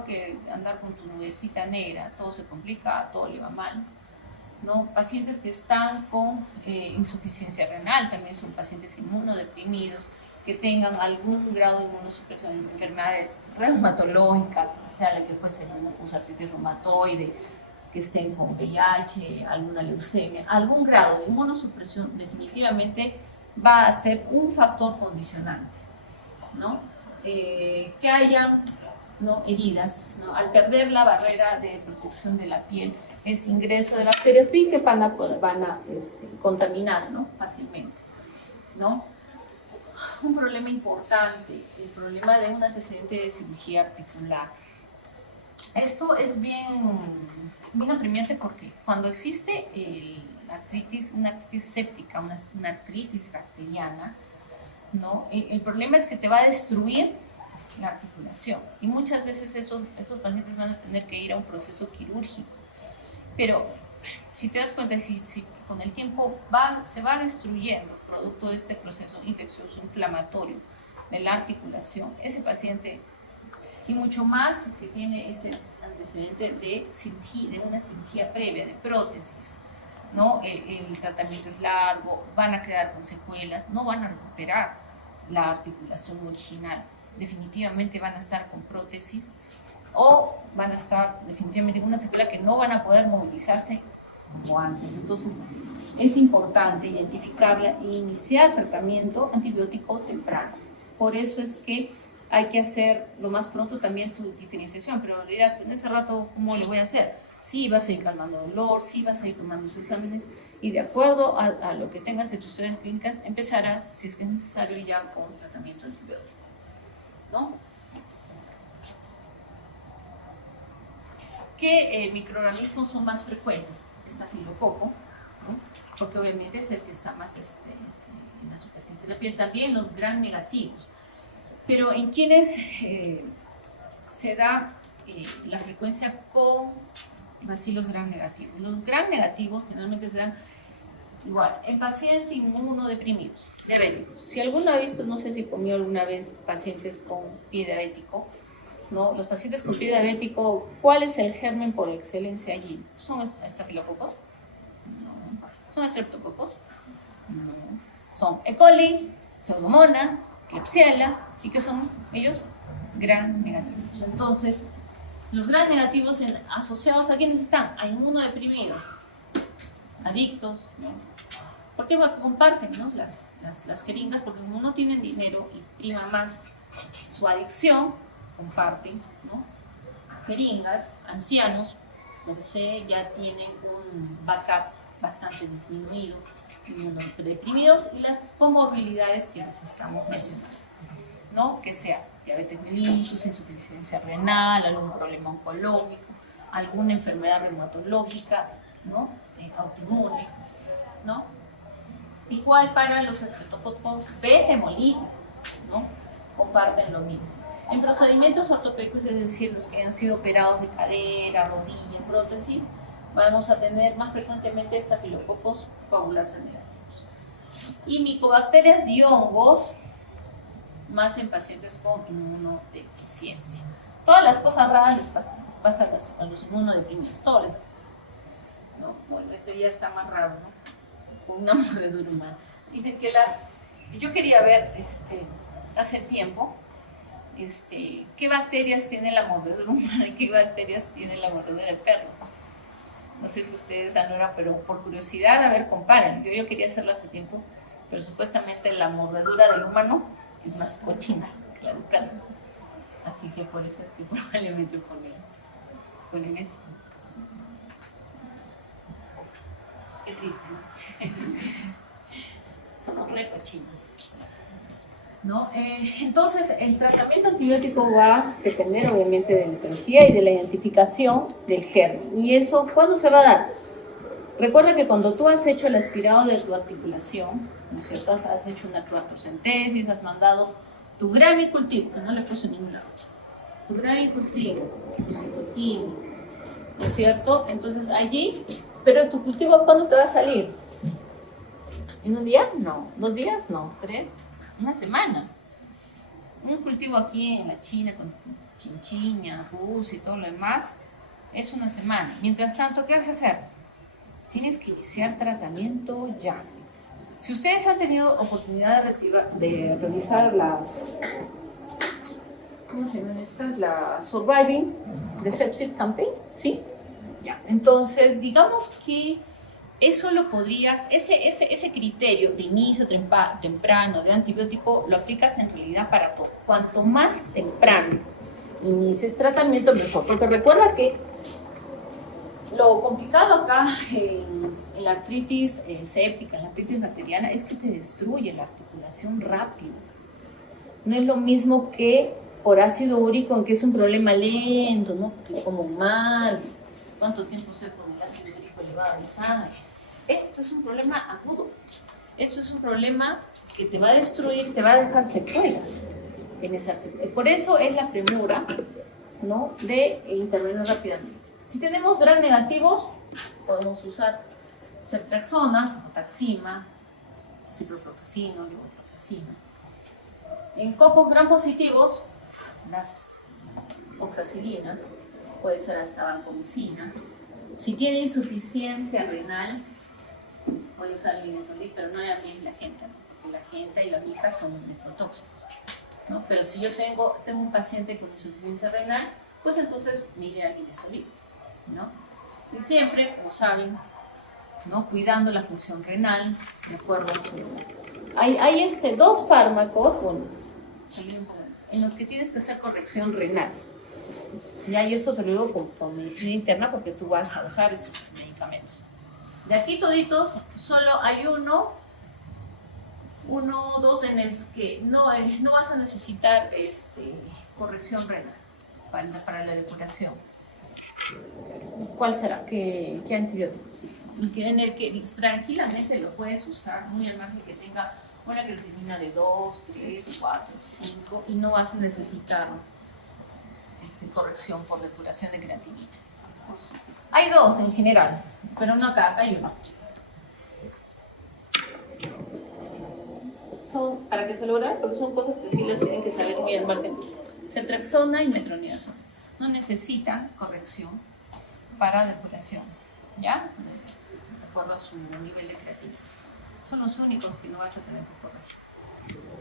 que andar con tu nubecita negra, todo se complica, todo le va mal, ¿no? Pacientes que están con insuficiencia renal también son pacientes inmunodeprimidos, que tengan algún grado de inmunosupresión en enfermedades reumatológicas, sea la que fuese lupus, artritis reumatoide, que estén con VIH, alguna leucemia, algún grado de inmunosupresión definitivamente va a ser un factor condicionante, ¿no? Que hayan, ¿no?, heridas, ¿no? Al perder la barrera de protección de la piel, ese ingreso de bacterias que van a contaminar, ¿no?, fácilmente, ¿no? Un problema importante, el problema de un antecedente de cirugía articular. Esto es bien apremiante, porque cuando existe una artritis séptica, una artritis bacteriana, ¿no?, el problema es que te va a destruir la articulación, y muchas veces estos pacientes van a tener que ir a un proceso quirúrgico. Pero si te das cuenta, si con el tiempo se va destruyendo producto de este proceso infeccioso inflamatorio de la articulación, ese paciente, y mucho más es que tiene este antecedente de cirugía, de una cirugía previa, de prótesis, ¿no? El tratamiento es largo, van a quedar con secuelas, no van a recuperar la articulación original, definitivamente van a estar con prótesis, o van a estar definitivamente con una secuela que no van a poder movilizarse como antes. Entonces, es importante identificarla e iniciar tratamiento antibiótico temprano. Por eso es que hay que hacer lo más pronto también tu diferenciación, pero dirás, pues en ese rato, ¿cómo lo voy a hacer? Sí, vas a ir calmando dolor, sí vas a ir tomando sus exámenes y de acuerdo a lo que tengas en tus historias clínicas, empezarás, si es que es necesario, ya con tratamiento antibiótico, ¿no? ¿Qué microorganismos son más frecuentes? Estafilococo, ¿no? Porque obviamente es el que está más en la superficie de la piel. También los gram negativos. Pero en quienes se da la frecuencia con bacilos gram negativos. Los gram negativos generalmente se dan igual en pacientes inmunodeprimidos, diabéticos. Si alguno ha visto, no sé si comió alguna vez pacientes con pie diabético, ¿no? Los pacientes con pie diabético, ¿cuál es el germen por excelencia allí? ¿Son estafilococos? No. ¿Son estreptococos? No. Son E. coli, Pseudomonas, Klebsiella, ¿y qué son ellos? Gram negativos. Entonces, los gram negativos asociados a quiénes están? A inmunodeprimidos, adictos, ¿no? ¿Por qué? Porque comparten, ¿no? las jeringas, porque como no tienen dinero y prima más su adicción, comparten, ¿no? Jeringas, ancianos, ya tienen un backup bastante disminuido, inmunodeprimidos y las comorbilidades que les estamos mencionando, ¿no? Que sea diabetes mellitus, insuficiencia renal, algún problema oncológico, alguna enfermedad reumatológica, ¿no? Autoinmune, ¿no? Igual para los estreptococos beta hemolíticos, ¿no? Comparten lo mismo. En procedimientos ortopédicos, es decir, los que han sido operados de cadera, rodilla, prótesis, vamos a tener más frecuentemente estafilococos coagulases negativos. Y micobacterias y hongos, más en pacientes con inmunodeficiencia. Todas las cosas raras les pasan a los inmunodeprimidos, todo, ¿no? Bueno, este ya está más raro, ¿no? Con una mordedura humana. Dicen que yo quería ver hace tiempo qué bacterias tiene la mordedura humana y qué bacterias tiene la mordedura del perro. No sé si ustedes saben, pero por curiosidad, a ver, comparen. Yo quería hacerlo hace tiempo, pero supuestamente la mordedura del humano es más cochina que la del perro. Así que por eso es que probablemente ponen eso. Qué triste, ¿no? Somos re cochinos, ¿no? Entonces, el tratamiento antibiótico va a depender obviamente de la etiología y de la identificación del germen. ¿Y eso cuándo se va a dar? Recuerda que cuando tú has hecho el aspirado de tu articulación, ¿no es cierto? Has hecho una tu artrocentesis, has mandado tu gramicultivo, que no le puse en ningún lado, tu gramicultivo, tu citoquímico, ¿no es cierto? Entonces allí, pero tu cultivo, ¿cuándo te va a salir? ¿En un día? No. ¿2 días? No. 3. Una semana. Un cultivo aquí en la China con chinchilla, Rusia y todo lo demás es una semana. Mientras tanto, ¿qué vas a hacer? Tienes que iniciar tratamiento ya. Si ustedes han tenido oportunidad de revisar las, ¿cómo se llaman estas? La Surviving de Sepsis Campaign, ¿sí? Ya. Entonces, digamos que eso lo podrías, ese criterio de inicio temprano de antibiótico lo aplicas en realidad para todo. Cuanto más temprano inicies tratamiento, mejor. Porque recuerda que lo complicado acá en la artritis séptica, en la artritis bacteriana, es que te destruye la articulación rápido. No es lo mismo que por ácido úrico, en que es un problema lento, ¿no? Porque como mal, ¿cuánto tiempo se con el ácido úrico elevado en sangre? Esto es un problema agudo. Esto es un problema que te va a destruir, te va a dejar secuelas en esa articulación. Por eso es la premura, ¿no? De intervenir rápidamente. Si tenemos gram negativos, podemos usar ceftriaxona, cefotaxima, ciprofloxacino, levofloxacina. En cocos gram positivos, las oxacilinas, puede ser hasta vancomicina. Si tiene insuficiencia renal, voy a usar el linezolid, pero no es la gente, ¿no? Porque la gente y la mica son nefrotóxicos, ¿no? Pero si yo tengo un paciente con insuficiencia renal, pues entonces mire al linezolid, ¿no? Y siempre, como saben, ¿no? Cuidando la función renal, de acuerdo a su... Hay 2 fármacos, bueno, en los que tienes que hacer corrección renal. Ya, y esto se lo digo con medicina interna porque tú vas a usar estos medicamentos. De aquí toditos, solo hay uno o dos en los que no vas a necesitar corrección renal para la depuración. ¿Cuál será? ¿Qué antibiótico? En el que tranquilamente lo puedes usar, muy al margen que tenga una creatinina de 2, 3, 4, 5 y no vas a necesitar corrección por depuración de creatinina. Hay dos en general, pero no acá hay uno. Son, para que se logren, porque son cosas que sí les tienen que saber muy al margen. Ceftriaxona y metronidazol. No necesitan corrección para depuración, ¿ya? De acuerdo a su nivel de creatinina. Son los únicos que no vas a tener que corregir.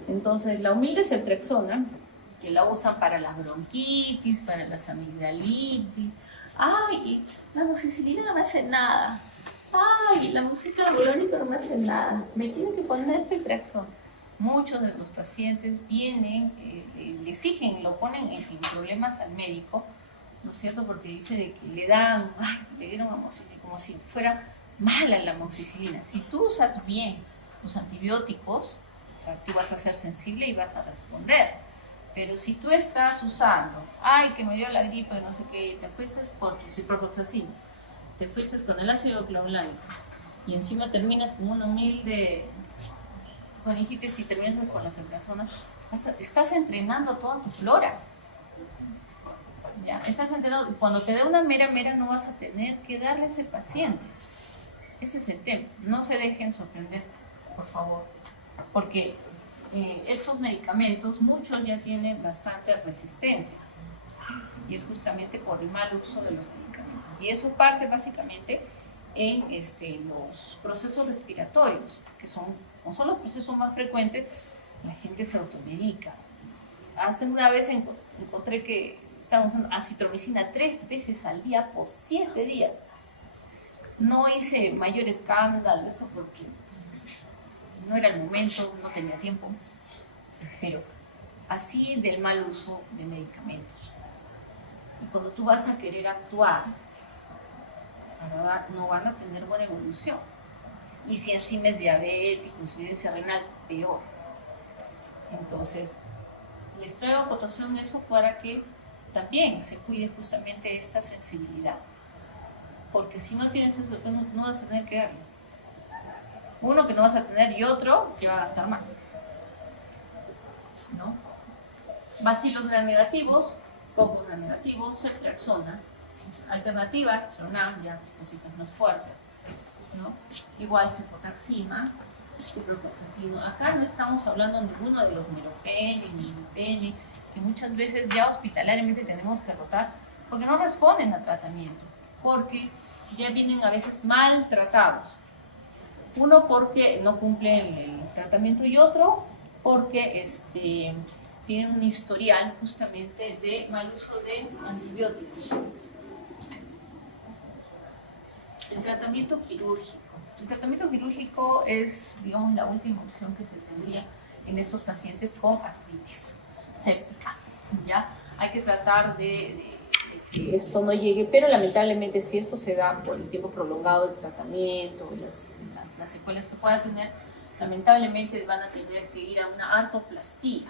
Entonces, la humilde ceftriaxona, que la usan para las bronquitis, para las amigdalitis. Ay, la amoxicilina no me hace nada. Ay, la musiclarbolónica no me hace nada. Me tienen que poner ceftriaxona. Muchos de los pacientes vienen, le exigen, lo ponen en problemas al médico, ¿no es cierto? Porque dice de que le dieron amoxicilina, como si fuera mala la amoxicilina. Si tú usas bien los antibióticos, o sea, tú vas a ser sensible y vas a responder. Pero si tú estás usando, que me dio la gripe, no sé qué, te fuiste por tu ciprofloxacino, te fuiste con el ácido clavulánico y encima terminas con una humilde faringitis y terminas con la ceftriaxona, estás entrenando toda tu flora. Ya, estás entrenando, cuando te dé una mera no vas a tener que darle a ese paciente. Ese es el tema. No se dejen sorprender, por favor, porque estos medicamentos, muchos ya tienen bastante resistencia y es justamente por el mal uso de los medicamentos. Y eso parte básicamente en los procesos respiratorios, que son los procesos más frecuentes. La gente se automedica. Hasta una vez encontré que estaban usando acitromicina 3 veces al día por 7 días. No hice mayor escándalo, eso porque no era el momento, no tenía tiempo, pero así del mal uso de medicamentos. Y cuando tú vas a querer actuar, la verdad, no van a tener buena evolución. Y si encima es diabético, insuficiencia renal, peor. Entonces, les traigo a cotación eso para que también se cuide justamente esta sensibilidad. Porque si no tienes eso, no vas a tener que darlo. Uno que no vas a tener y otro que va a gastar más, ¿no? Bacilos gram negativos, cocos gram negativos, ceftriaxona, alternativas, tronam, ya cositas más fuertes, ¿no? Igual cefotaxima, ciprofloxacino. Acá no estamos hablando ninguno de los meropenem, imipenem, que muchas veces ya hospitalariamente tenemos que rotar porque no responden a tratamiento, porque ya vienen a veces maltratados. Uno porque no cumplen el tratamiento y otro porque tienen un historial justamente de mal uso de antibióticos. El tratamiento quirúrgico. El tratamiento quirúrgico es, digamos, la última opción que se tendría en estos pacientes con artritis séptica. ¿Ya? Hay que tratar de que esto no llegue, pero lamentablemente si esto se da por el tiempo prolongado del tratamiento, las secuelas que pueda tener, lamentablemente van a tener que ir a una artroplastía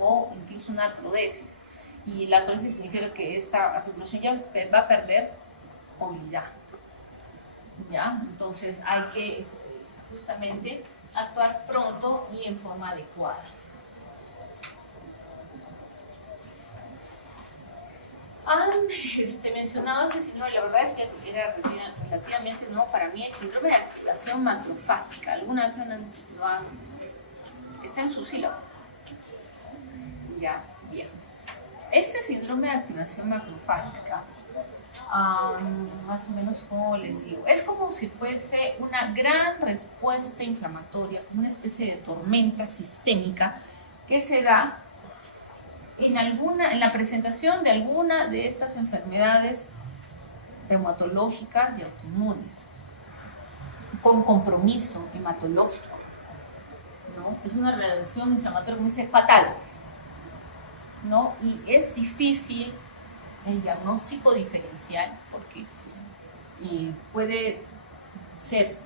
o incluso una artrodesis. Y la artrodesis significa que esta articulación ya va a perder movilidad. ¿Ya? Entonces hay que justamente actuar pronto y en forma adecuada. Han mencionado este síndrome, la verdad es que era relativamente nuevo para mí, el síndrome de activación macrofágica. ¿Alguna vez está en su sílabo? Ya, bien. Este síndrome de activación macrofágica, más o menos como les digo, es como si fuese una gran respuesta inflamatoria, como una especie de tormenta sistémica que se da en la presentación de alguna de estas enfermedades reumatológicas y autoinmunes, con compromiso hematológico, ¿no? Es una reacción inflamatoria, como dice, fatal, ¿no? Y es difícil el diagnóstico diferencial porque puede ser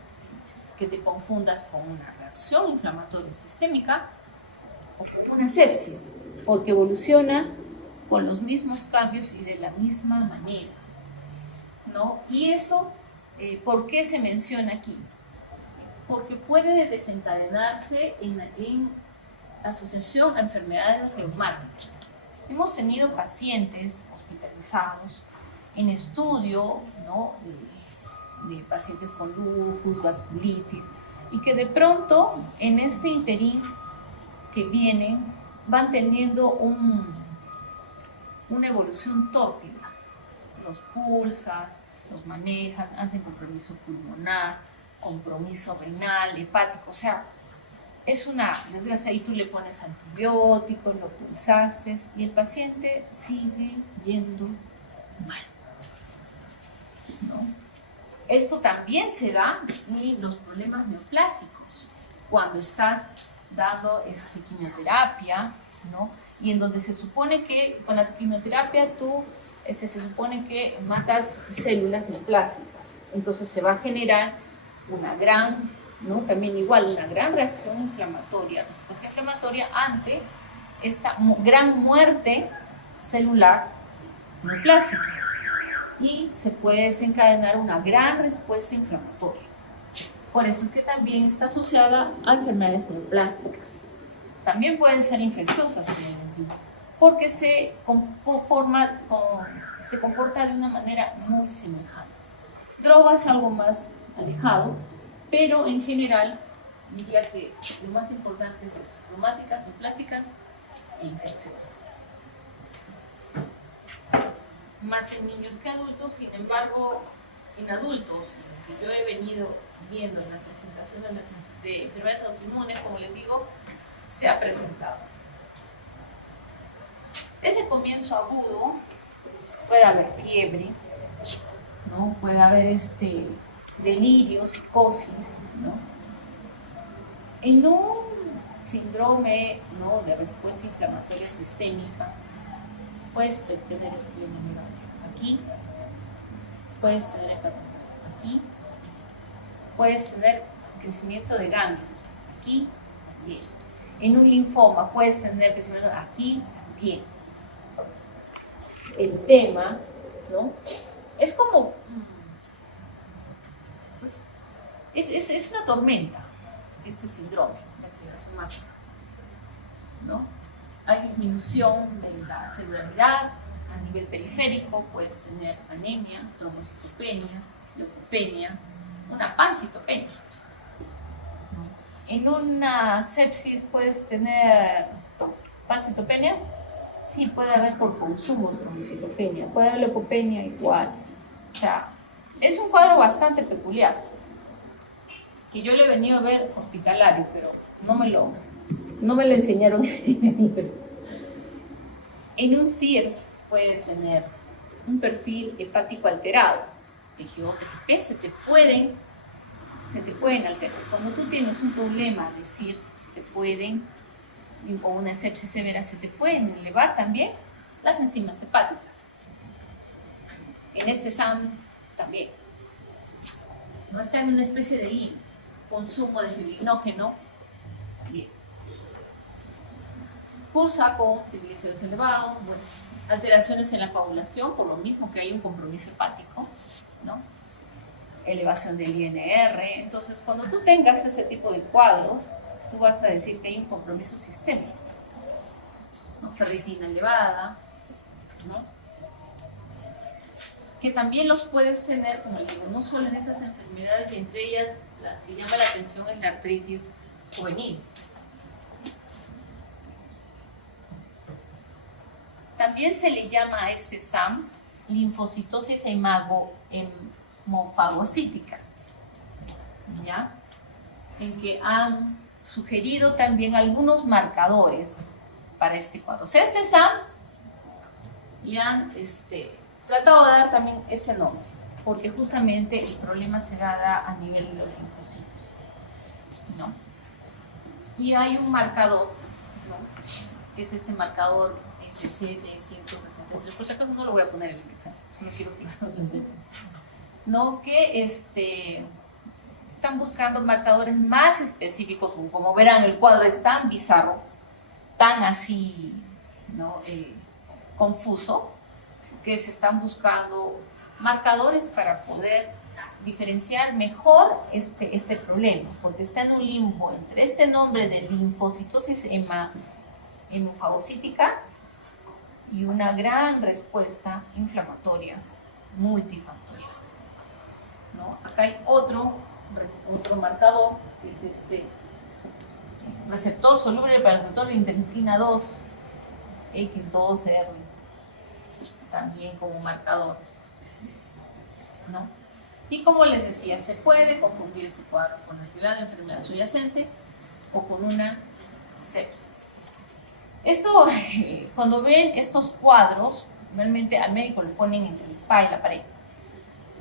que te confundas con una reacción inflamatoria sistémica o con una sepsis, porque evoluciona con los mismos cambios y de la misma manera, ¿no? Y eso, ¿por qué se menciona aquí? Porque puede desencadenarse en asociación a enfermedades reumáticas. Hemos tenido pacientes hospitalizados en estudio, ¿no?, de pacientes con lupus, vasculitis, y que de pronto en este interín que vienen van teniendo una evolución tórpida. Los pulsas, los manejan, hacen compromiso pulmonar, compromiso renal, hepático, o sea, es una desgracia. Y tú le pones antibióticos, lo pulsaste y el paciente sigue yendo mal, ¿no? Esto también se da en los problemas neoplásicos, cuando estás dando quimioterapia, ¿no? Y en donde se supone que con la quimioterapia tú se supone que matas células neoplásicas, entonces se va a generar una gran, ¿no?, también igual una gran reacción inflamatoria, respuesta inflamatoria ante esta gran muerte celular neoplásica, y se puede desencadenar una gran respuesta inflamatoria. Por eso es que también está asociada a enfermedades neoplásicas. También pueden ser infecciosas, como les digo, porque se comporta de una manera muy semejante. Drogas algo más alejado, pero en general diría que lo más importante es eso: reumáticas, neoplásicas e infecciosas. Más en niños que adultos. Sin embargo, en adultos, que yo he venido viendo en la presentación de enfermedades autoinmunes, como les digo, se ha presentado. Ese comienzo agudo, puede haber fiebre, ¿no? Puede haber delirio, psicosis, ¿no? En un síndrome, ¿no?, de respuesta inflamatoria sistémica, puedes tener esplenomegalia aquí, puedes tener hepatopatía aquí, puedes tener crecimiento de ganglios aquí, bien. En un linfoma puedes tener crecimiento aquí, bien. El tema, ¿no?, es como es una tormenta, este síndrome de activación máxima, ¿no? Hay disminución de la celularidad a nivel periférico, puedes tener anemia, trombocitopenia, leucopenia, una pancitopenia, ¿no? En una sepsis puedes tener pancitopenia, sí, puede haber por consumos trombocitopenia, puede haber leucopenia igual. O sea, es un cuadro bastante peculiar, que yo le he venido a ver hospitalario, pero no me lo enseñaron en el libro. En un CIRS puedes tener un perfil hepático alterado, TGO, TGP, se te pueden alterar. Cuando tú tienes un problema de CIRS, o una sepsis severa, se te pueden elevar también las enzimas hepáticas. En este SAM también. No está en una especie de consumo de fibrinógeno. Bien. Cursa con triglicéridos elevados, bueno, alteraciones en la coagulación, por lo mismo que hay un compromiso hepático, ¿no? Elevación del INR. Entonces, cuando tú tengas ese tipo de cuadros, tú vas a decir que hay un compromiso sistémico, ¿no? Ferritina elevada, ¿no?, que también los puedes tener, como digo, no solo en esas enfermedades, y entre ellas las que llama la atención es la artritis juvenil. También se le llama a este SAM linfocitosis hemofagocítica, ¿ya? En que han sugerido también algunos marcadores para este cuadro. O sea, este SAM le han tratado de dar también ese nombre, porque justamente el problema se da a nivel de los linfocitos, ¿no? Y hay un marcador, ¿no?, es este marcador SCD-163. Por si acaso no lo voy a poner en el examen, no quiero que lo sepan. ¿No? Que están buscando marcadores más específicos. Como verán, el cuadro es tan bizarro, tan así, ¿no? Confuso, que se están buscando marcadores para poder diferenciar mejor este problema, porque está en un limbo entre este nombre de linfocitosis hemofagocítica y una gran respuesta inflamatoria multifactorial, ¿no? Acá hay otro marcador, que es este receptor soluble para el receptor de interleuquina 2, X2R, también como marcador, ¿no? Y como les decía, se puede confundir este cuadro con actividad de enfermedad subyacente o con una sepsis. Eso, cuando ven estos cuadros, realmente al médico le ponen entre la espada y la pared.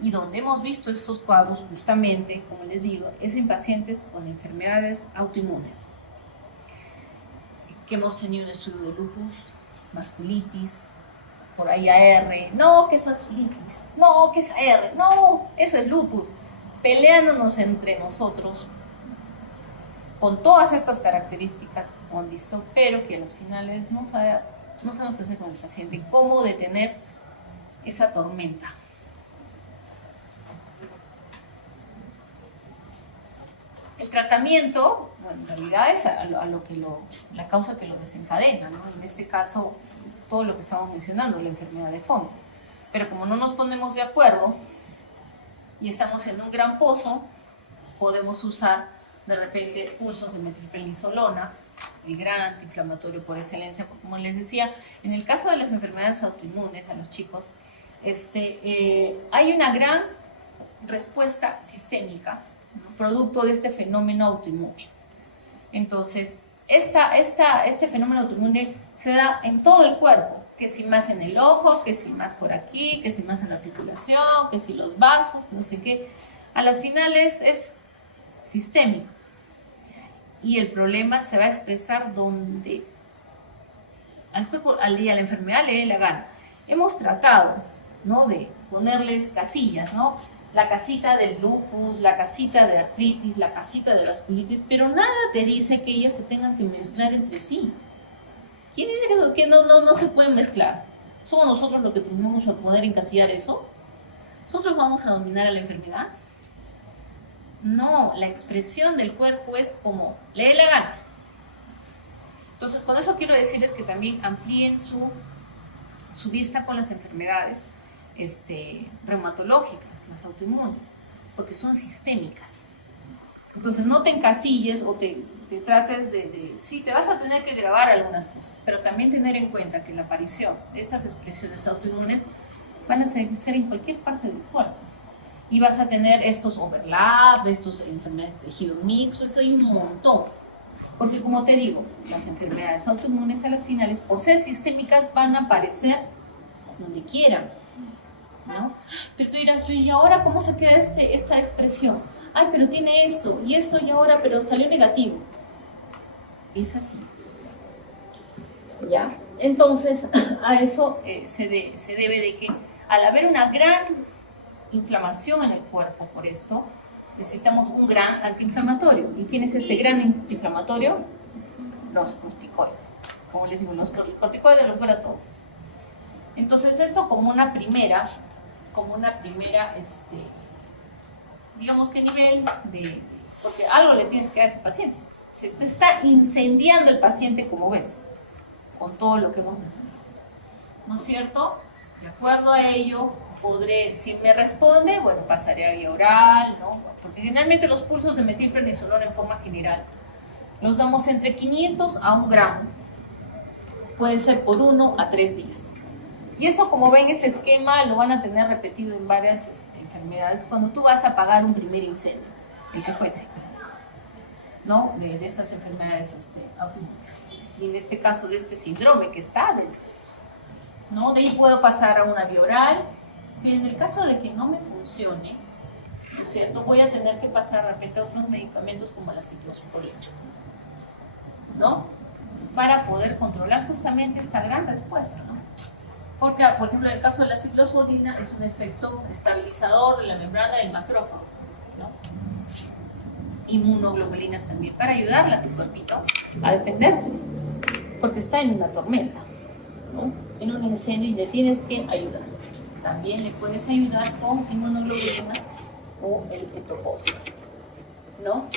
Y donde hemos visto estos cuadros, justamente, como les digo, es en pacientes con enfermedades autoinmunes. Que hemos tenido un estudio de lupus, vasculitis, por ahí AR, no, que eso es vasculitis, no, que es AR, no, eso es lupus, peleándonos entre nosotros con todas estas características, como han visto, pero que a las finales no sabemos qué hacer con el paciente, cómo detener esa tormenta. El tratamiento, bueno, en realidad es la causa que lo desencadena, ¿no? En este caso, todo lo que estamos mencionando, la enfermedad de fondo. Pero como no nos ponemos de acuerdo y estamos en un gran pozo, podemos usar de repente pulsos de metilprednisolona, el gran antiinflamatorio por excelencia, porque como les decía, en el caso de las enfermedades autoinmunes a los chicos, hay una gran respuesta sistémica, ¿no? Producto de este fenómeno autoinmune. Entonces, este fenómeno autoinmune se da en todo el cuerpo, que si más en el ojo, que si más por aquí, que si más en la articulación, que si los vasos, que no sé qué. A las finales es sistémico. Y el problema se va a expresar donde al cuerpo, a la enfermedad le dé la gana. Hemos tratado, ¿no?, de ponerles casillas, ¿no? La casita del lupus, la casita de artritis, la casita de vasculitis, pero nada te dice que ellas se tengan que mezclar entre sí. ¿Quién dice que no se pueden mezclar? ¿Somos nosotros los que vamos a poder encasillar eso? ¿Nosotros vamos a dominar a la enfermedad? No, la expresión del cuerpo es como le dé la gana. Entonces, con eso quiero decirles que también amplíen su vista con las enfermedades reumatológicas, las autoinmunes, porque son sistémicas. Entonces, no te encasilles o te trates sí, te vas a tener que grabar algunas cosas, pero también tener en cuenta que la aparición de estas expresiones autoinmunes van a ser en cualquier parte del cuerpo. Y vas a tener estos overlap, estos enfermedades de tejido mixto, eso hay un montón. Porque como te digo, las enfermedades autoinmunes a las finales, por ser sistémicas, van a aparecer donde quieran, ¿no? Pero tú dirás, ¿y ahora cómo se queda esta expresión? Ay, pero tiene esto y esto y ahora, pero salió negativo. Es así. ¿Ya? Entonces, a eso se debe de que al haber una gran inflamación en el cuerpo por esto, necesitamos un gran antiinflamatorio. ¿Y quién es este gran antiinflamatorio? Los corticoides. Como les digo, los corticoides lo cura todo. Entonces esto como una primera, digamos que nivel porque algo le tienes que dar a ese paciente. Se está incendiando el paciente, como ves, con todo lo que hemos mencionado. ¿No es cierto? De acuerdo a ello, si me responde, bueno, pasaré a vía oral, ¿no? Porque generalmente los pulsos de metilprednisolona en forma general los damos entre 500 a 1 gramo. Puede ser por 1 a 3 días. Y eso, como ven, ese esquema lo van a tener repetido en varias enfermedades cuando tú vas a apagar un primer incendio, el que fuese, ¿no? De estas enfermedades autoinmunes. Y en este caso de este síndrome que está dentro, ¿no? De ahí puedo pasar a una vía oral. Y en el caso de que no me funcione, ¿no es cierto?, voy a tener que pasar de repente a otros medicamentos como la ciclosporina, ¿no? para poder controlar justamente esta gran respuesta, ¿no? Porque, por ejemplo, en el caso de la ciclosporina es un efecto estabilizador de la membrana del macrófago, ¿no? Inmunoglobulinas también para ayudarle a tu cuerpito a defenderse, porque está en una tormenta, ¿no? En un incendio y le tienes que ayudar. También le puedes ayudar con inmunoglobulinas o el fetopósito, ¿no?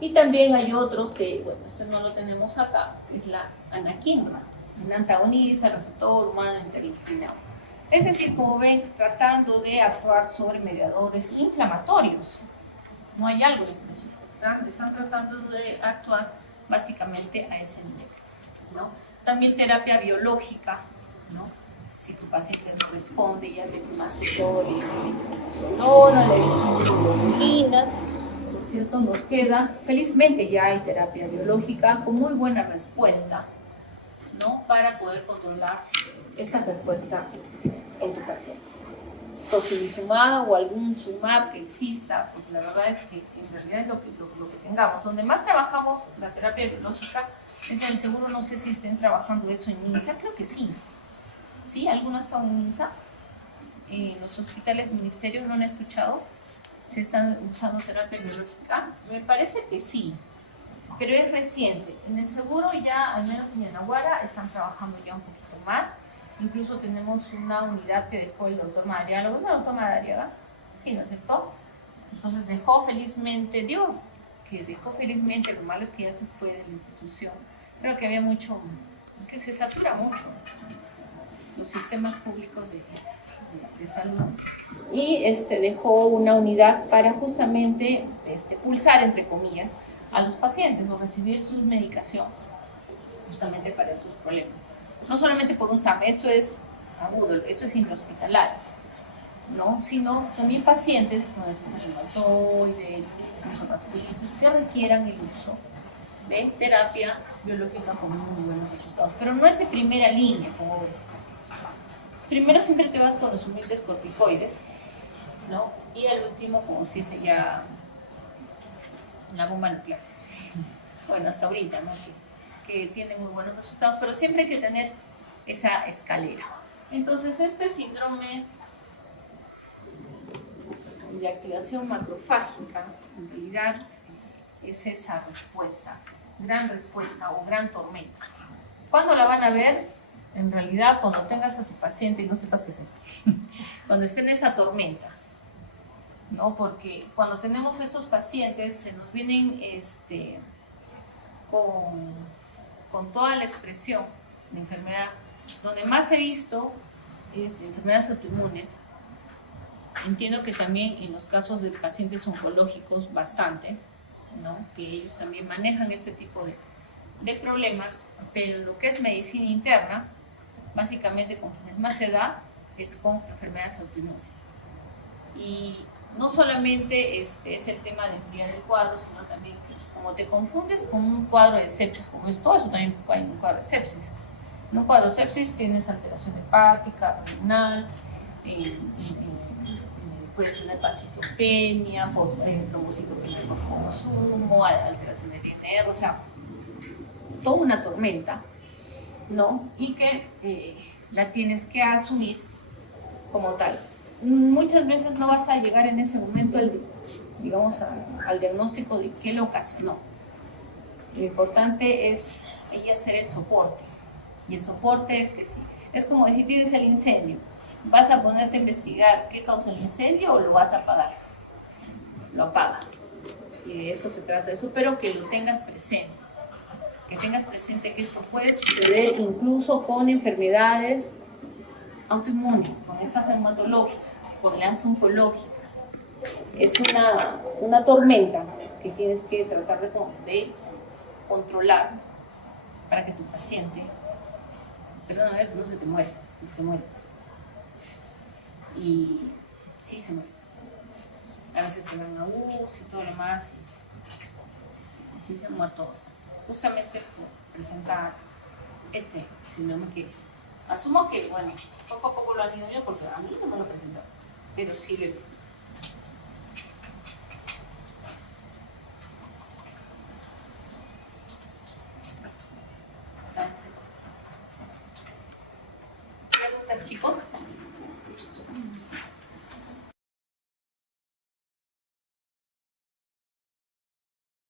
Y también hay otros que, bueno, este no lo tenemos acá, que es la anakinra, un antagonista, receptor humano interleucinado. Es decir, como ven, tratando de actuar sobre mediadores inflamatorios. No hay algo específico. Están tratando de actuar básicamente a ese nivel, ¿no? También terapia biológica, ¿no? Si tu paciente no responde, ya te macetol, le inmunoglobulina, por cierto, nos queda, felizmente ya hay terapia biológica con muy buena respuesta, ¿no? Para poder controlar esta respuesta en tu paciente. Tocilizumab o algún sumab que exista, porque la verdad es que en realidad es lo que tengamos. Donde más trabajamos la terapia biológica es en el seguro, no sé si estén trabajando eso en MINSA, creo que sí. ¿Sí? ¿Alguno ha estado en MINSA? En los hospitales ministerios no han escuchado si están usando terapia biológica. Me parece que sí, pero es reciente. En el seguro ya, al menos en Yanaguara, están trabajando ya un poquito más. Incluso tenemos una unidad que dejó el doctor Madariaga, ¿no? El doctor Madariaga, sí, ¿no es cierto? Entonces dejó felizmente, lo malo es que ya se fue de la institución. Creo que había mucho, que se satura mucho los sistemas públicos de salud. Y dejó una unidad para justamente pulsar, entre comillas, a los pacientes o recibir su medicación justamente para estos problemas. No solamente por un SAM, esto es agudo, esto es intrahospitalario, ¿no? Sino también pacientes con el reumatoide, incluso vasculitis, que requieran el uso de terapia biológica con muy buenos resultados. Pero no es de primera línea, como ves. Primero siempre te vas con los humildes corticoides, ¿no? Y al último, como si ese ya la bomba nuclear. Bueno, hasta ahorita, ¿no? Que tiene muy buenos resultados, pero siempre hay que tener esa escalera. Entonces, este síndrome de activación macrofágica, en realidad, es esa respuesta, gran respuesta o gran tormenta. ¿Cuándo la van a ver? En realidad, cuando tengas a tu paciente y no sepas qué hacer, cuando esté en esa tormenta, ¿no? Porque cuando tenemos estos pacientes, se nos vienen con toda la expresión de enfermedad. Donde más he visto es enfermedades autoinmunes. Entiendo que también en los casos de pacientes oncológicos bastante, ¿no? Que ellos también manejan este tipo de problemas, pero lo que es medicina interna, básicamente con quienes más se da es con enfermedades autoinmunes. Y no solamente es el tema de enfriar el cuadro, sino también como te confundes con un cuadro de sepsis como esto, eso también hay un cuadro de sepsis. En un cuadro de sepsis tienes alteración hepática, renal, puedes tener pasitopenia, trombocitopenia por consumo, alteración de DNR, o sea, toda una tormenta, ¿no? Y que la tienes que asumir como tal. Muchas veces no vas a llegar en ese momento al diagnóstico de qué lo ocasionó. Lo importante es hacer el soporte. Y el soporte es que sí. Es como si tienes el incendio. ¿Vas a ponerte a investigar qué causó el incendio o lo vas a apagar? Lo apagas. Y de eso se trata. Eso, pero que lo tengas presente. Que tengas presente que esto puede suceder incluso con enfermedades autoinmunes, con estas reumatológicas, con las oncológicas. Es una tormenta que tienes que tratar de controlar para que tu paciente, pero no se te muere, porque se muere. Y sí se muere. A veces se van a UCI y todo lo demás, y así se han muerto bastante. Justamente por presentar este síndrome que asumo que, bueno, poco a poco lo han ido yo, porque a mí no me lo presentaron, pero sí lo he visto. días, chicos.